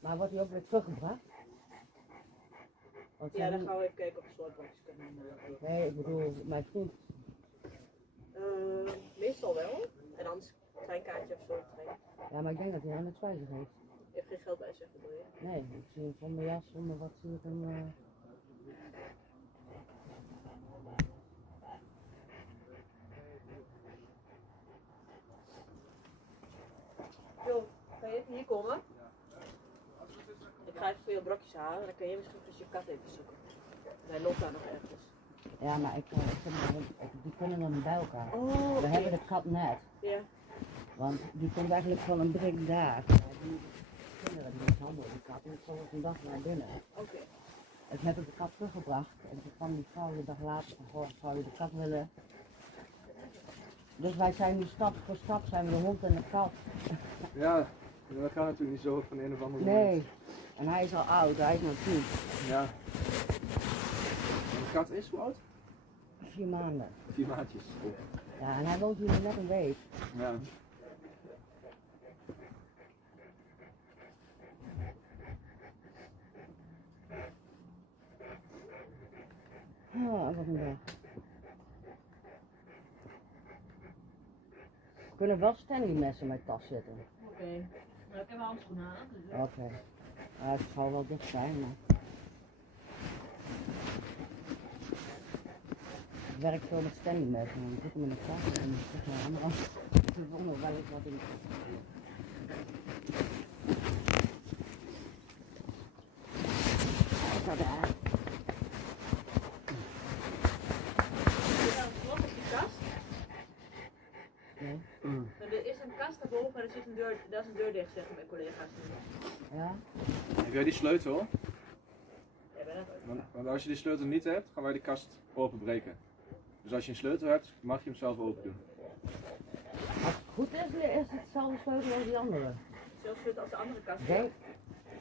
Maar wordt hij ook weer teruggebracht? Want Ja, zijn- dan gaan we even kijken of we soortboxjes kunnen. Nee, ik bedoel, mijn vriend. Meestal wel. En anders een treinkaartje of zo. Trein. Ja, maar ik denk dat hij aan het twijfelen heeft. Je hebt geen geld bij zich, bedoel je? Nee, ik zie hem zonder jas, zonder wat zie ik hem. Jo, ga je even hier komen? Ik ga even voor je brokjes halen, dan kun je misschien tussen je kat even zoeken. Hij loopt daar nog ergens. Ja, maar die kunnen dan bij elkaar. Oh, We hebben de kat net, Ja. want die komt eigenlijk van een brik daar. Maar die kinderen die mishandelen die kat en het was een dag naar binnen. Oké. Ik heb de kat teruggebracht en toen kwam die vrouw de dag later van, goh, zou je de kat willen? Dus wij zijn nu stap voor stap zijn we de hond en de kat. Ja, dat gaat natuurlijk niet zo van een of andere Nee, en hij is al oud, hij is nog 10. Ja. En de kat is hoe oud? 4 maanden. 4 maandjes. Oh. Ja, en hij woont hier nog net een week. Ja. Oh, wat een dag. We kunnen wel Stanley-messen in mijn tas zetten. Oké. Maar ik heb mijn handschoenen aan. Dus Oké. Het zal wel dicht zijn, maar... Ik werk veel met Stanley-messen en ik zit hem in de tas en ik zeg naar andere kant. Ik wonder wel eens wat in. is een kast daarboven en er zit een deur, daar is een deur dicht, zeggen mijn collega's nu. Ja? Heb jij die sleutel? Jij bent het. Want als je die sleutel niet hebt, gaan wij die kast openbreken. Dus als je een sleutel hebt, mag je hem zelf open doen. Als het goed is het hetzelfde sleutel als die andere. Zelfs sleutel als de andere kast. Denk,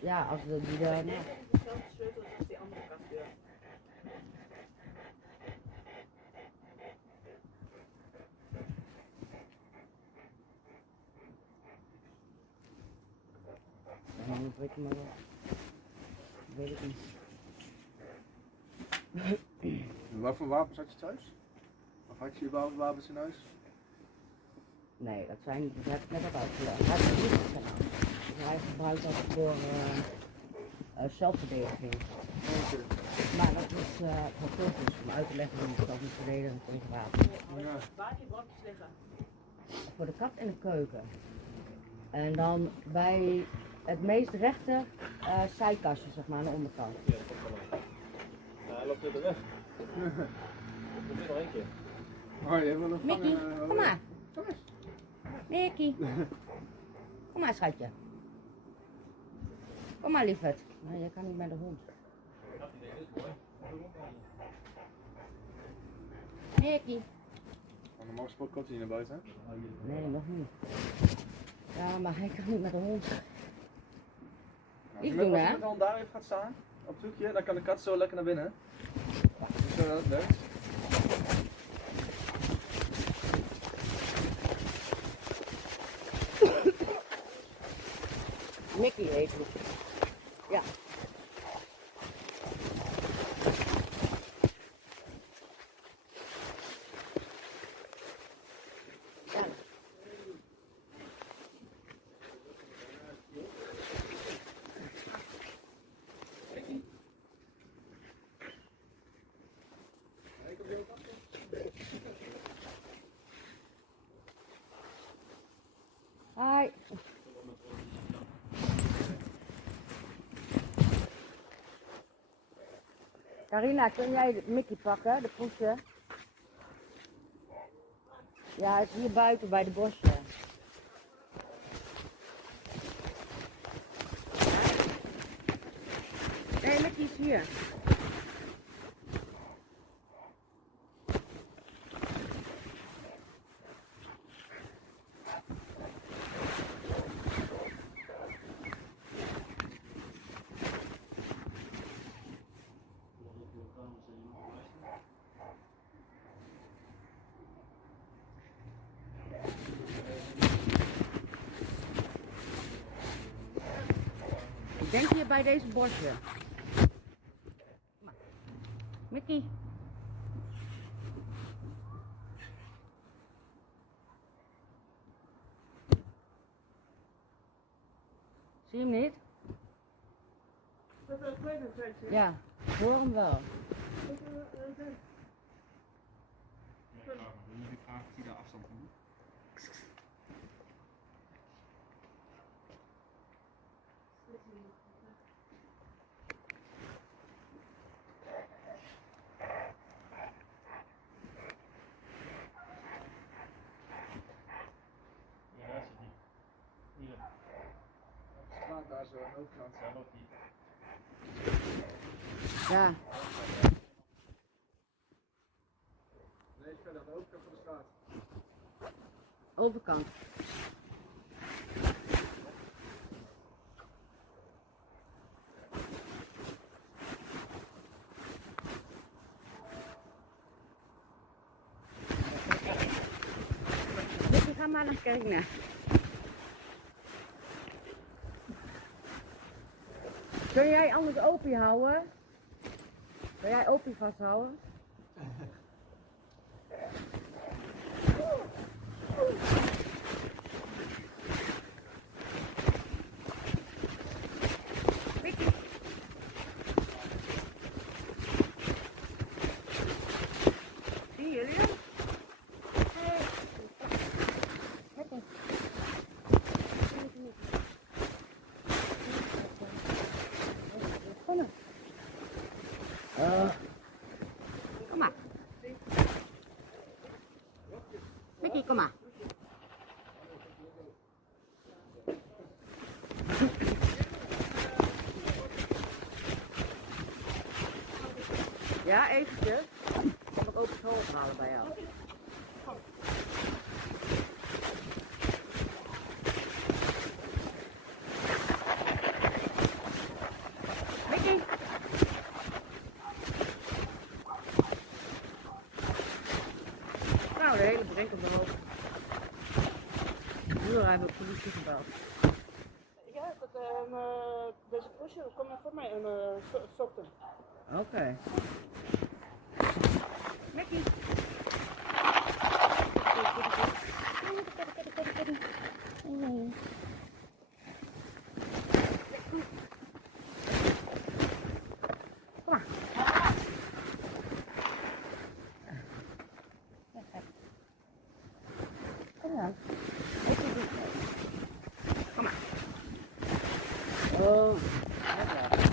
ja, als die daar... Nee, het is dezelfde sleutel als die andere kastdeur. Dan trek je maar wel. Weet ik niet. En wat voor wapens had je thuis? Of had je überhaupt wapens in huis? Nee, dat heb ik net ook uitgelegd. Dat heb ik niet gedaan. Dus hij gebruikt dat voor zelfverdediging. Maar dat is vervolgens om uit te leggen hoe je jezelf moet verdedigen tegen wapens. Ja. Waar die brokjes liggen? Voor de kat in de keuken. En dan bij het meest rechte zijkastje, zeg maar, aan de onderkant. Ja, dat komt wel aan. Ja, hij loopt weer de weg. Er zit nog één keer. Oh, je hebt wel een Mickey, vangen, kom maar. Mickey. Kom maar, schatje. Kom maar, lieverd. Nee, jij kan niet met de hond. Mickey. Normaal gesproken komt hij niet naar buiten. Nee, nog niet. Ja, maar hij kan niet met de hond. Iets doen, Als je hè? met de hond daar even gaat staan, op het hoekje, dan kan de kat zo lekker naar binnen. Dus zo dat het werkt. Mickey heet het. Ja. Ja. Hi. Carina, kun jij de Mickey pakken, de poesje? Ja, hij is hier buiten bij de bosje. Nee, Mickey is hier. Ik denk hier bij deze bosje. Kom maar. Mickey. Zie je hem niet? Ja, ik hoor hem wel. Dan moet ik graag via de afstand doen. Ja, dat zit niet. Hier. Straat daar zo aan de overkant. Ja, loopt niet. Ja. Nee, verder aan de overkant van de straat. Overkant. Mickey, ga maar naar kijken. Kun jij anders Opie houden? Kun jij Opie vasthouden? Mickey. Zien jullie hem? Hey. Mickey. Kom maar. Kom maar. Mickey, kom maar. Ja, eventjes. Kom ik ook zo ophalen bij jou. Mickey! Nou, de hele brink op de hoofd. Nu hebben we politie gebeld. Ja, deze pusher komt naar voor mij en stopte. Oké. Mickey! Kom maar. Kom maar. Kom maar. Oh, lekker.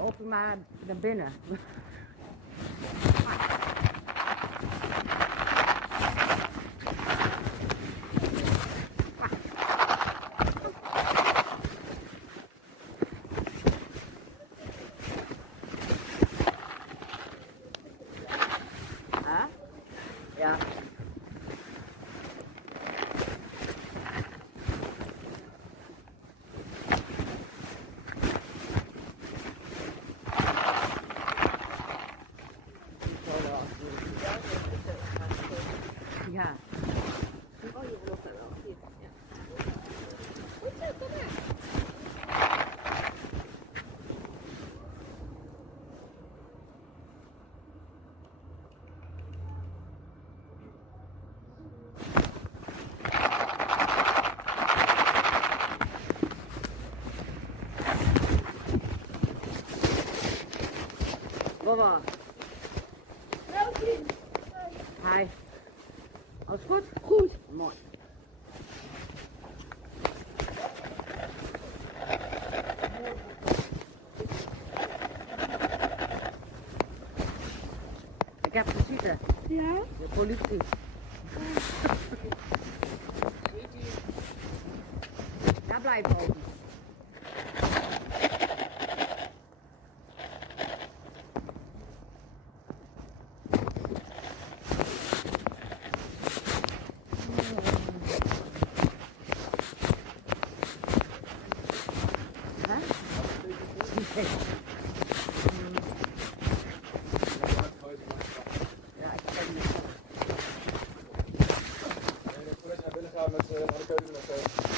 Open maar naar binnen. Ja. Ja. Oh, je loopt er wel. Hier. Ja. Goed zo, kom maar. Mama. Hi. Alles goed? Goed. Mooi. Ik heb gezien. Ja? De politie. Ja, blijf open. Ja, ik ken het. Voordat je naar binnen gaat met naar de keuken of zo.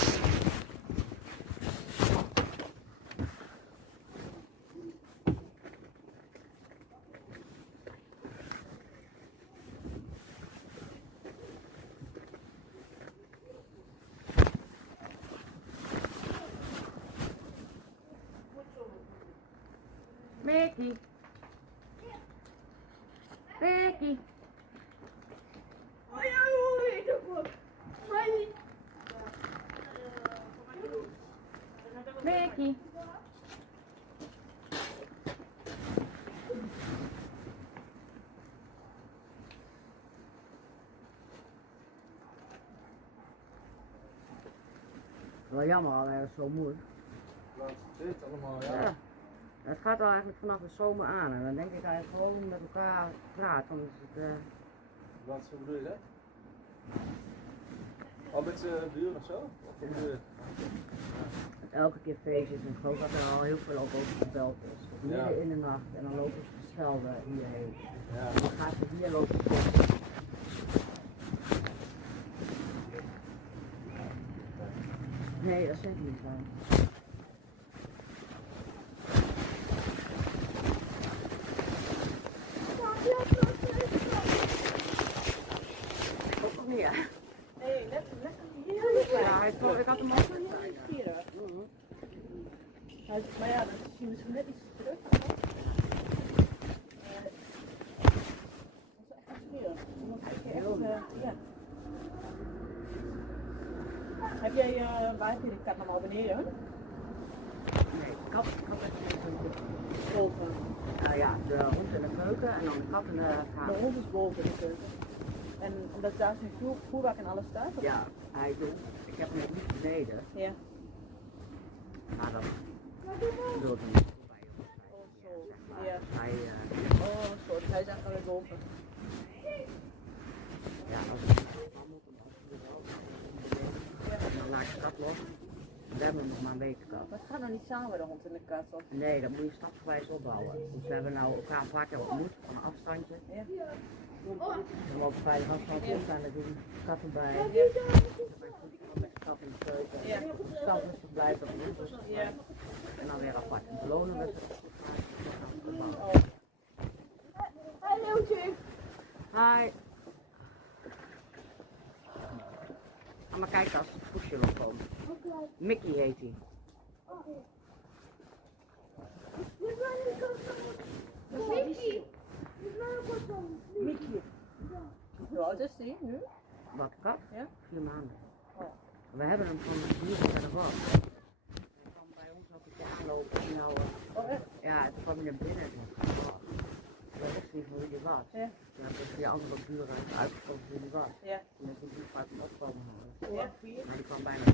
Mickey. Mickey. Mickey. Wel jammer, al erg zo moeilijk. Laat dit allemaal, Ja. ja. Het gaat al eigenlijk vanaf de zomer aan en dan denk ik eigenlijk gewoon met elkaar praten. Want het, Wat bedoel je dat? Al met buren of zo? Of hoe bedoel je? elke keer feestjes en ik geloof dat er al heel veel op over gebeld is. Midden in de nacht en dan lopen ze de schelden hierheen. Ja. En dan gaan ze hier lopen zitten. Nee, dat zeg ik niet van. Ook nog niet, ja. Nee, lekker hier. Ja, ik had hem ook nog niet. Maar ja, dan is hij misschien net iets terug. Dat is echt een sfeer. Dan moet ik echt, ja. Heb jij, waar heb je de kat normaal beneden? Nee, ik had echt niet. Boven. Nou ja, de hond in de keuken en dan de kat in de De kamer. hond is boven in de keuken. En omdat daar nu voerbak en alles staat? Of? Ja, hij doet. Ik heb hem nog niet beneden. Ja. Maar dan doet hij niet voorbij. Oh, zo. Ja. Hij, Oh, zo. Dus hij is echt alweer boven. ja, als ik dan moet hem absoluut wel. En dan laat ik de kat los. We hebben nog maar een week kat. Maar het gaat nog niet samen, de hond en de kat, of? Nee, dat moet je stapsgewijs opbouwen. Dus we hebben nou elkaar een paar keer ontmoet van een afstandje. Ja. We lopen veilig afstand rond en dan doen we katten bij. Ja. Met de kat in de keuken. Ja. De kat rustig blijven, of niet rustig Ja. blijven. En dan weer apart. En belonen we ze. Oh. Hallo, Jim. Hi. Ga maar kijken als het poesje wil komen. Mickey heet hij. Mickey. Mickey. Hoe oud is die nu? Wat kat? Ja? 4 maanden. Oh. We hebben hem van hier verder af. Hij kwam bij ons ook een keer aanlopen. Nou, Oh, echt? ja, toen kwam hij naar binnen en zei, oh, we wisten niet hoe je was. Ja. Toen heb ik die andere buren uitgesproken wie hij was. Ja. Toen is hij vaak hem opkomen halen. Ja. Maar die kwam bijna.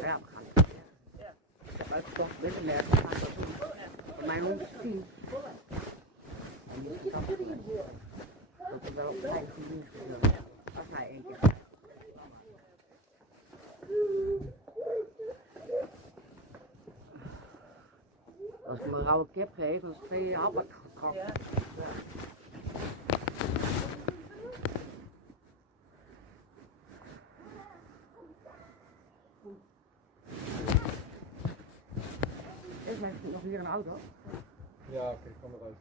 Ja, we gaan. Ja. Ik heb uitgekocht binnenmerk, we gaan dat doen. Voor mijn hond is 10. En die is dan dat is wel fijn genoeg als hij 1 keer. Als ik hem een rauwe kip geef, dan is het 2 happen gekocht. Ja. Is mij nog hier een auto? Ja, oké, ik kom eruit.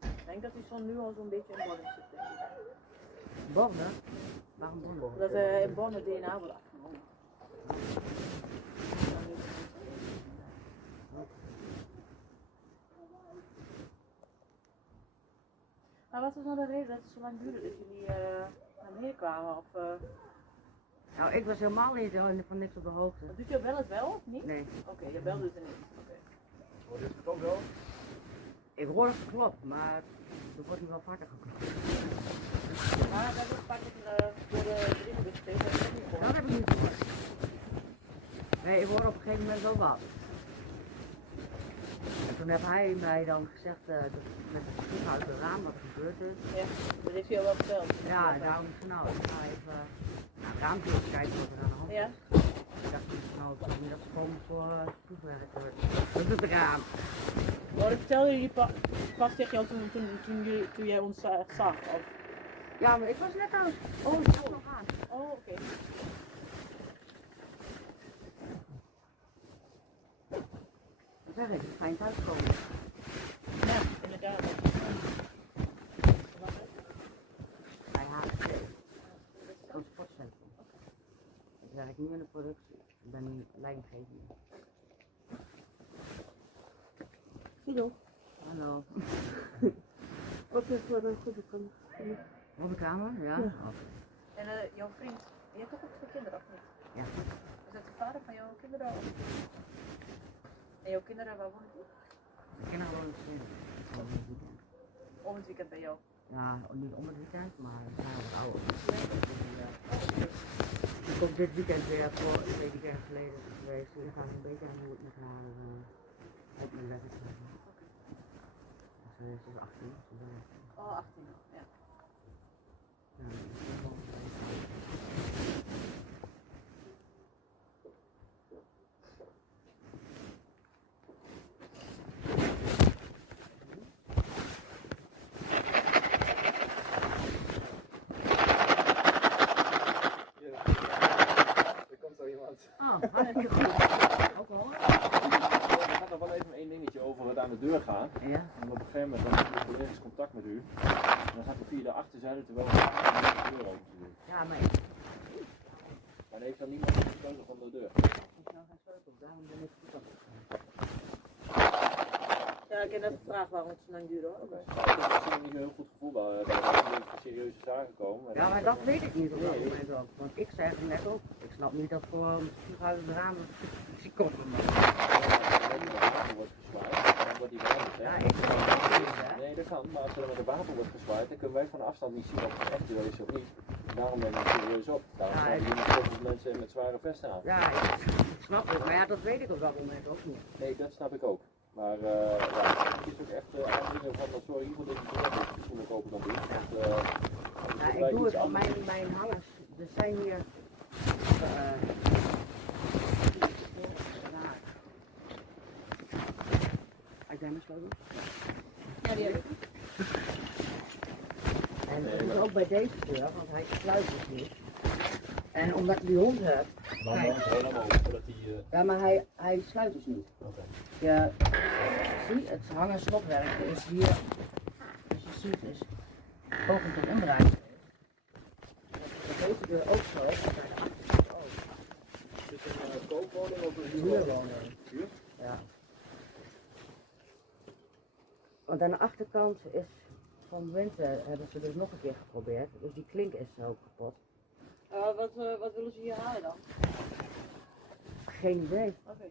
Ik denk dat hij zo nu al zo'n beetje in Bonn zit. Denk ik. Borne? Waarom Borne? Dat in Bonn het DNA wordt afgenomen. Maar wat was nou de reden dat het zo lang duurde dat jullie naar beneden kwamen? Of, Nou, ik was helemaal niet van niks op de hoogte. doet je bel het wel of niet? Nee. Oké, je belde het er niet. Oké. Hoor je het ook wel? Ik hoor het geklopt, maar er wordt nu wel vaker geklopt. Maar we hebben vaak door de brievenbus gekregen, dat heb ik niet Dat gehoord. heb ik niet gehoord. Nee, ik hoorde op een gegeven moment wel wat. En toen heeft hij mij dan gezegd, met het schiet uit het raam wat er gebeurd is. Ja, dat heeft hij al wel verteld. Ja, daarom is nou, ik ga even naar het raampje eens kijken wat er aan de hand is. Ja? Ik dacht, nou, ik zou niet dat ze komen voor toewerken. Dat is het raam. Maar dat vertelde jullie pas tegen jou toen jij ons zag? Of? Ja, maar ik was net aan. Oh, ik was nog aan. Oh, oké. Dat zeg ik, ik ga je thuis komen. Ja, inderdaad. Bij HGC. Een sportcentrum. Ik werk nu in de productie. Ik ben nu leidinggevende. Hallo. Hallo. Wat is voor een goede kant? Op de kamer? Ja. Ja. Oké. En jouw vriend, je hebt toch ook 2 kinderen of niet? Ja. Is dat de vader van jouw kinderen? Of? En jouw kinderen, waar wonen die? De kinderen wonen in Zweden. Om het weekend. Om het weekend bij jou. Ja, niet om het weekend, maar we zijn wat ouder. Ik kom dit weekend weer voor 2 weekenden geleden geweest. Dus dan ga ik een beetje aan hoe het met haar op mijn werk is. Ze is 18. Oh, 18. Ja. Ja, dat is wel Er komt zo iemand. oh, hartstikke goed. Ook al. Er gaat nog wel even 1 dingetje over wat aan de deur gaat. Ja. En op een gegeven moment dan heb ik collega's contact met u. En dan gaat hij via de achterzijde terwijl we de deur open te doen. Ja, maar Maar dan heeft dan niemand de sleutel van de deur. ik heb nou geen sleutel, daarom ben ik goed afgegaan. Ja, ik heb net gevraagd waarom het zo lang duurde hoor. Ik heb misschien niet een heel goed gevoel bij de serieuze zaken komen. Ja, maar dat weet ik niet op dat moment ook. Want ik zei het net ook. Ik snap niet dat voor een spuug uit het raam een koppen mag. wordt gesluit, dan wordt die wel Ja, ik kan, maar als er met een wapen wordt gezwaaid, dan kunnen wij van afstand niet zien of het echt is of niet. En daarom neem ik het serieus op. Daarom staan er hier zoveel mensen met zware vesten aan. Ja, ik snap het, maar ja, dat weet ik op dat moment ook niet. Nee, dat snap ik ook. Maar ja, het is ook echt aandringen van, sorry, je moet even de schoenen kopen dan doen. Ja, ik doe het op mijn hangers. Er zijn hier... Ik ben sleutel. Ja, die heb ik. En dat is ook bij deze deur, want hij sluit dus niet. En omdat ik die hond heb... Ja, maar hij sluit dus niet. Ja, zie, het hangen slotwerk is hier, als je ziet, is poging tot omdraaien. Dat deze deur ook zo, dat bij de achterkant ook. Is het een koopwoning of een Huurwoning. Huur? Ja. Want aan de achterkant is van winter hebben ze dus nog een keer geprobeerd, dus die klink is ook kapot. Wat willen ze hier halen dan? Geen idee. Oké.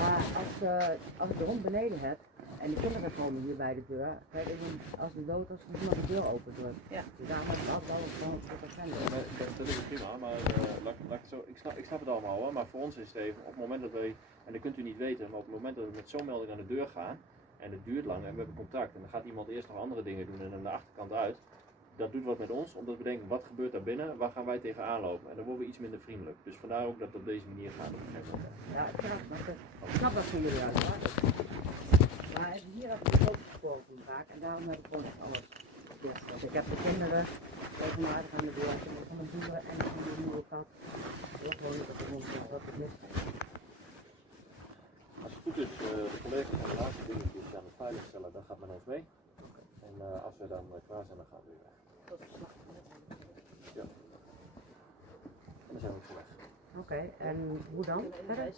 Maar als ik de hond beneden heb en de kinderen komen hier bij de deur, kijk, als die dood is, moet je nog de deur open doen. Ja. Dus daar moet ik altijd wel gewoon voor de grens. Dat is prima, maar laat ik, zo, ik snap het allemaal hoor, maar voor ons is het even, op het moment dat wij, en dat kunt u niet weten, maar op het moment dat we met zo'n melding aan de deur gaan, en het duurt lang en we hebben contact, en dan gaat iemand eerst nog andere dingen doen en aan de achterkant uit, dat doet wat met ons, omdat we denken, wat gebeurt daar binnen, waar gaan wij tegenaan lopen? En dan worden we iets minder vriendelijk. Dus vandaar ook dat het op deze manier gaat op een gegeven moment. Ja, ik snap dat van jullie uit. Maar hier heb ik de grote gesproken vaak en daarom heb ik gewoon echt alles dicht. Dus ik heb de kinderen regelmatig aan de deur, ik heb van de boeren en van de nieuwe kat. Ik gewoon niet op de hond, dat het mis. Als het goed is, de collega's van de laatste dingetjes aan het veiligstellen, dan gaat men ons mee. En als we dan klaar zijn, dan gaan we weer weg. Ja. En dan zijn we ook zo weg. Oké, en hoe dan? Verder?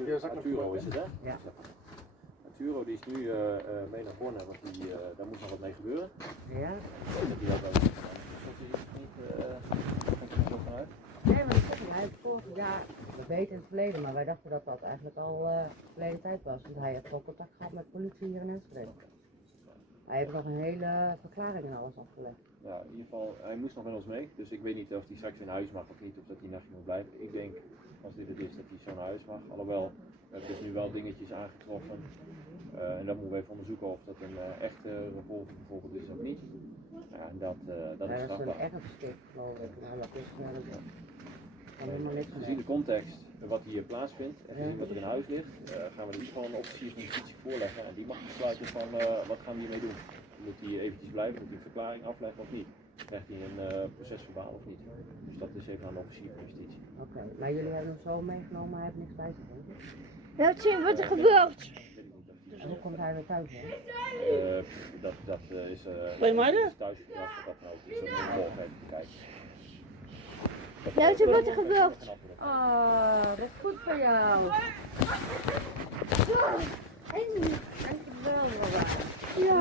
Want Arturo is het hè? Ja. Arturo die is nu mee naar Borne, want daar moet nog wat mee gebeuren. Ja? Die had ook niet, komt er zo vanuit? Nee, maar hij heeft vorig jaar, we weten in het verleden, maar wij dachten dat dat eigenlijk al verleden tijd was. Want hij heeft gewoon contact gehad met de politie hier in Enschede. Hij heeft nog een hele verklaring en alles afgelegd. Ja, in ieder geval, hij moest nog met ons mee, dus ik weet niet of hij straks in huis mag of niet, of dat hij nachtje moet blijven. Ik denk, als dit het is, dat hij zo naar huis mag. Alhoewel, we hebben dus nu wel dingetjes aangetroffen. En dan moeten we even onderzoeken of dat een echte revolver bijvoorbeeld is of niet. Ja, en dat is is strafbaar. een erfstuk, geloof ik. Nou, dat is kan helemaal niks Gezien de context wat hier plaatsvindt en gezien wat er in huis ligt, gaan we in ieder geval een officier van justitie voorleggen. En die mag besluiten van wat gaan we hiermee doen. Moet hij eventjes blijven, moet hij een verklaring afleggen of niet? Krijgt hij een procesverbaal of niet? Dus dat is even aan de officier van justitie. Oké, maar jullie hebben hem zo meegenomen, maar hij heeft niks bij zich. Ja, zien wat er gebeurt. Dus hoe komt hij weer thuis? Hè? Dat is Bij mij dan? thuisgebracht of wat dan ook. Dus dat moet je volgen even kijken. Ja, zien wat er gebeurt. Oh, dat is goed voor jou. Dankjewel, Robba. Ja.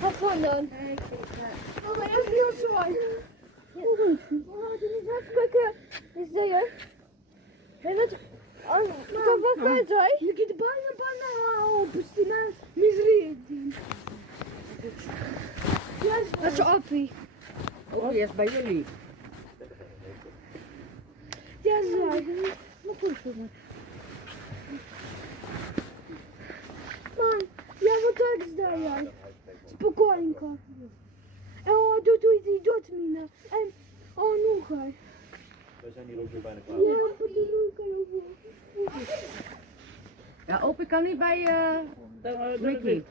Wat van dan? Oh, maar dat is heel zwaar. Oh, dit is hartstikke. Dit is deze. Nee, wat? Oh, ik kan wat kwijt, hè? Je kunt de bijna op, Stina. Miserie. Dat is Appie. Oh, is bij jullie. Ja, zo. Maar goed, jongen. Man, ja, wat is daar, jij? Spokojnko. Oh, doet mina. En, oh, nog een. We zijn hier ook weer bijna klaar. Ja, wat Ja, Opie kan niet bij Mickey.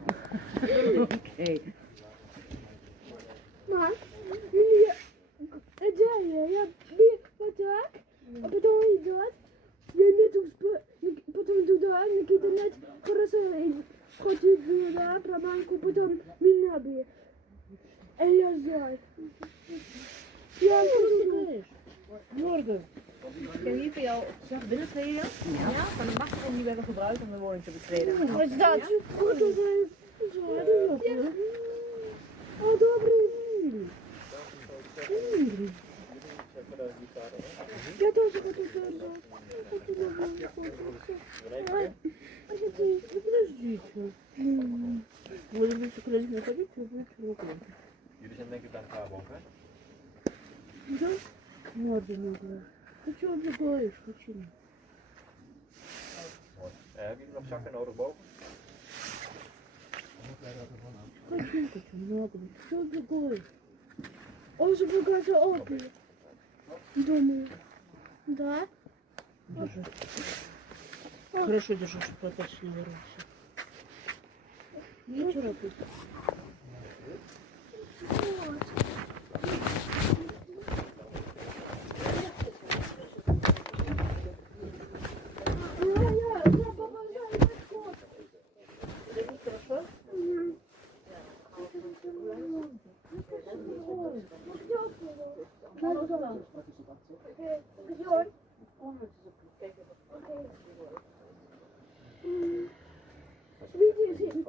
Oké. Maar, jullie, het zei je, ja, wat raak? Op het oor doet. Je net op het doet daar, en ik heb het net gerassen. Schot je voor daar, prabank op het dan minabi. En ja, zo. Ja, goed. Morgen. Ik heb hier voor jou zelf binnentreden. Ja, van de macht die we hebben gebruikt om de woning te betreden. Wat is dat? Goed, dat is zo. Oh, добрый день. die staat er. Ja, dat is goed. Jullie zijn denk ik bij elkaar ook, hè? Hebben jullie nog zakken nodig boven? Onze bagage open. Думаю. Да? Держи. Хорошо держи, чтобы проточки не вырвался. Не торопись.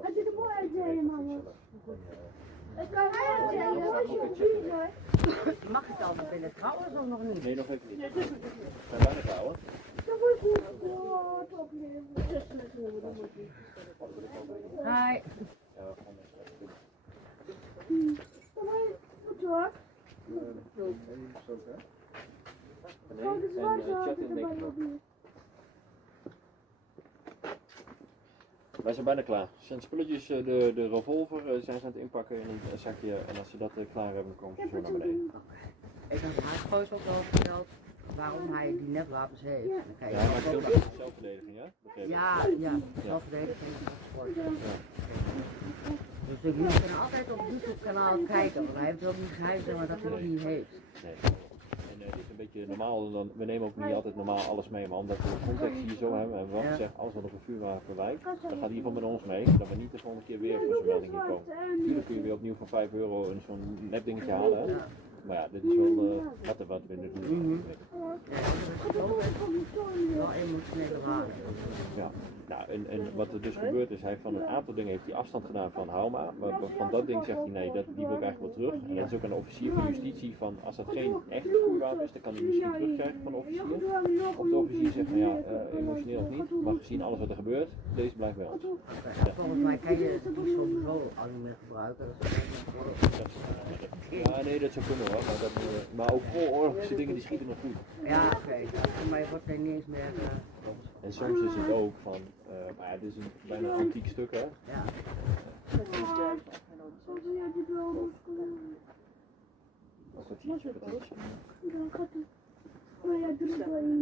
А ты моя идея, мама. Mag ik al binnen trouwens of nog niet? Nee, nog even niet. We zijn bijna klaar hoor. Hi. Wij zijn bijna klaar. Zijn spulletjes, de revolver zijn ze aan het inpakken in een zakje en als ze dat klaar hebben, komen ze zo naar beneden. Ik heb haar goos ook al verteld waarom hij die netwapens heeft. Dan kan je Ja, maar het ook is ook zelfverdediging, hè? Begreep ik? ja, zelfverdediging en sport. Dus jullie kunnen altijd op het YouTube kanaal kijken, want hij heeft ook niet geheim zeg maar, dat hij het niet heeft. Nee. En dit is een beetje normaal, en dan, we nemen ook niet altijd normaal alles mee, maar omdat we de context hier zo hebben en wat gezegd, alles wat op een vuurwapen verwijkt, dan gaat in ieder geval met ons mee, dat we niet de volgende keer weer voor zo'n melding hier komen. Natuurlijk kun je weer opnieuw voor €5 zo'n nep dingetje halen, hè? Maar ja, dit is wel wat we nu doen. Wel emotionele waarde. Ja. Nou, en wat er dus gebeurt is, hij heeft van een aantal dingen heeft hij afstand gedaan van hou maar van dat ding zegt hij nee, die wil ik eigenlijk wel terug. En dat is ook aan de officier van justitie van, als dat geen echt vuurwapen is, dan kan hij misschien terugkrijgen van de officier. Of de officier zegt, nou ja, emotioneel of niet, maar gezien alles wat er gebeurt, deze blijft bij ons. Volgens mij kan je die sowieso al niet meer gebruiken. Ja, nee, dat zou kunnen hoor, maar ook voor oorlogse dingen die schieten nog goed. Ja, oké. Voor mij wordt hij niet eens meer... En soms is het ook van, maar ja, dit is een bijna een antiek stuk hè. Ja. Als dat hier is,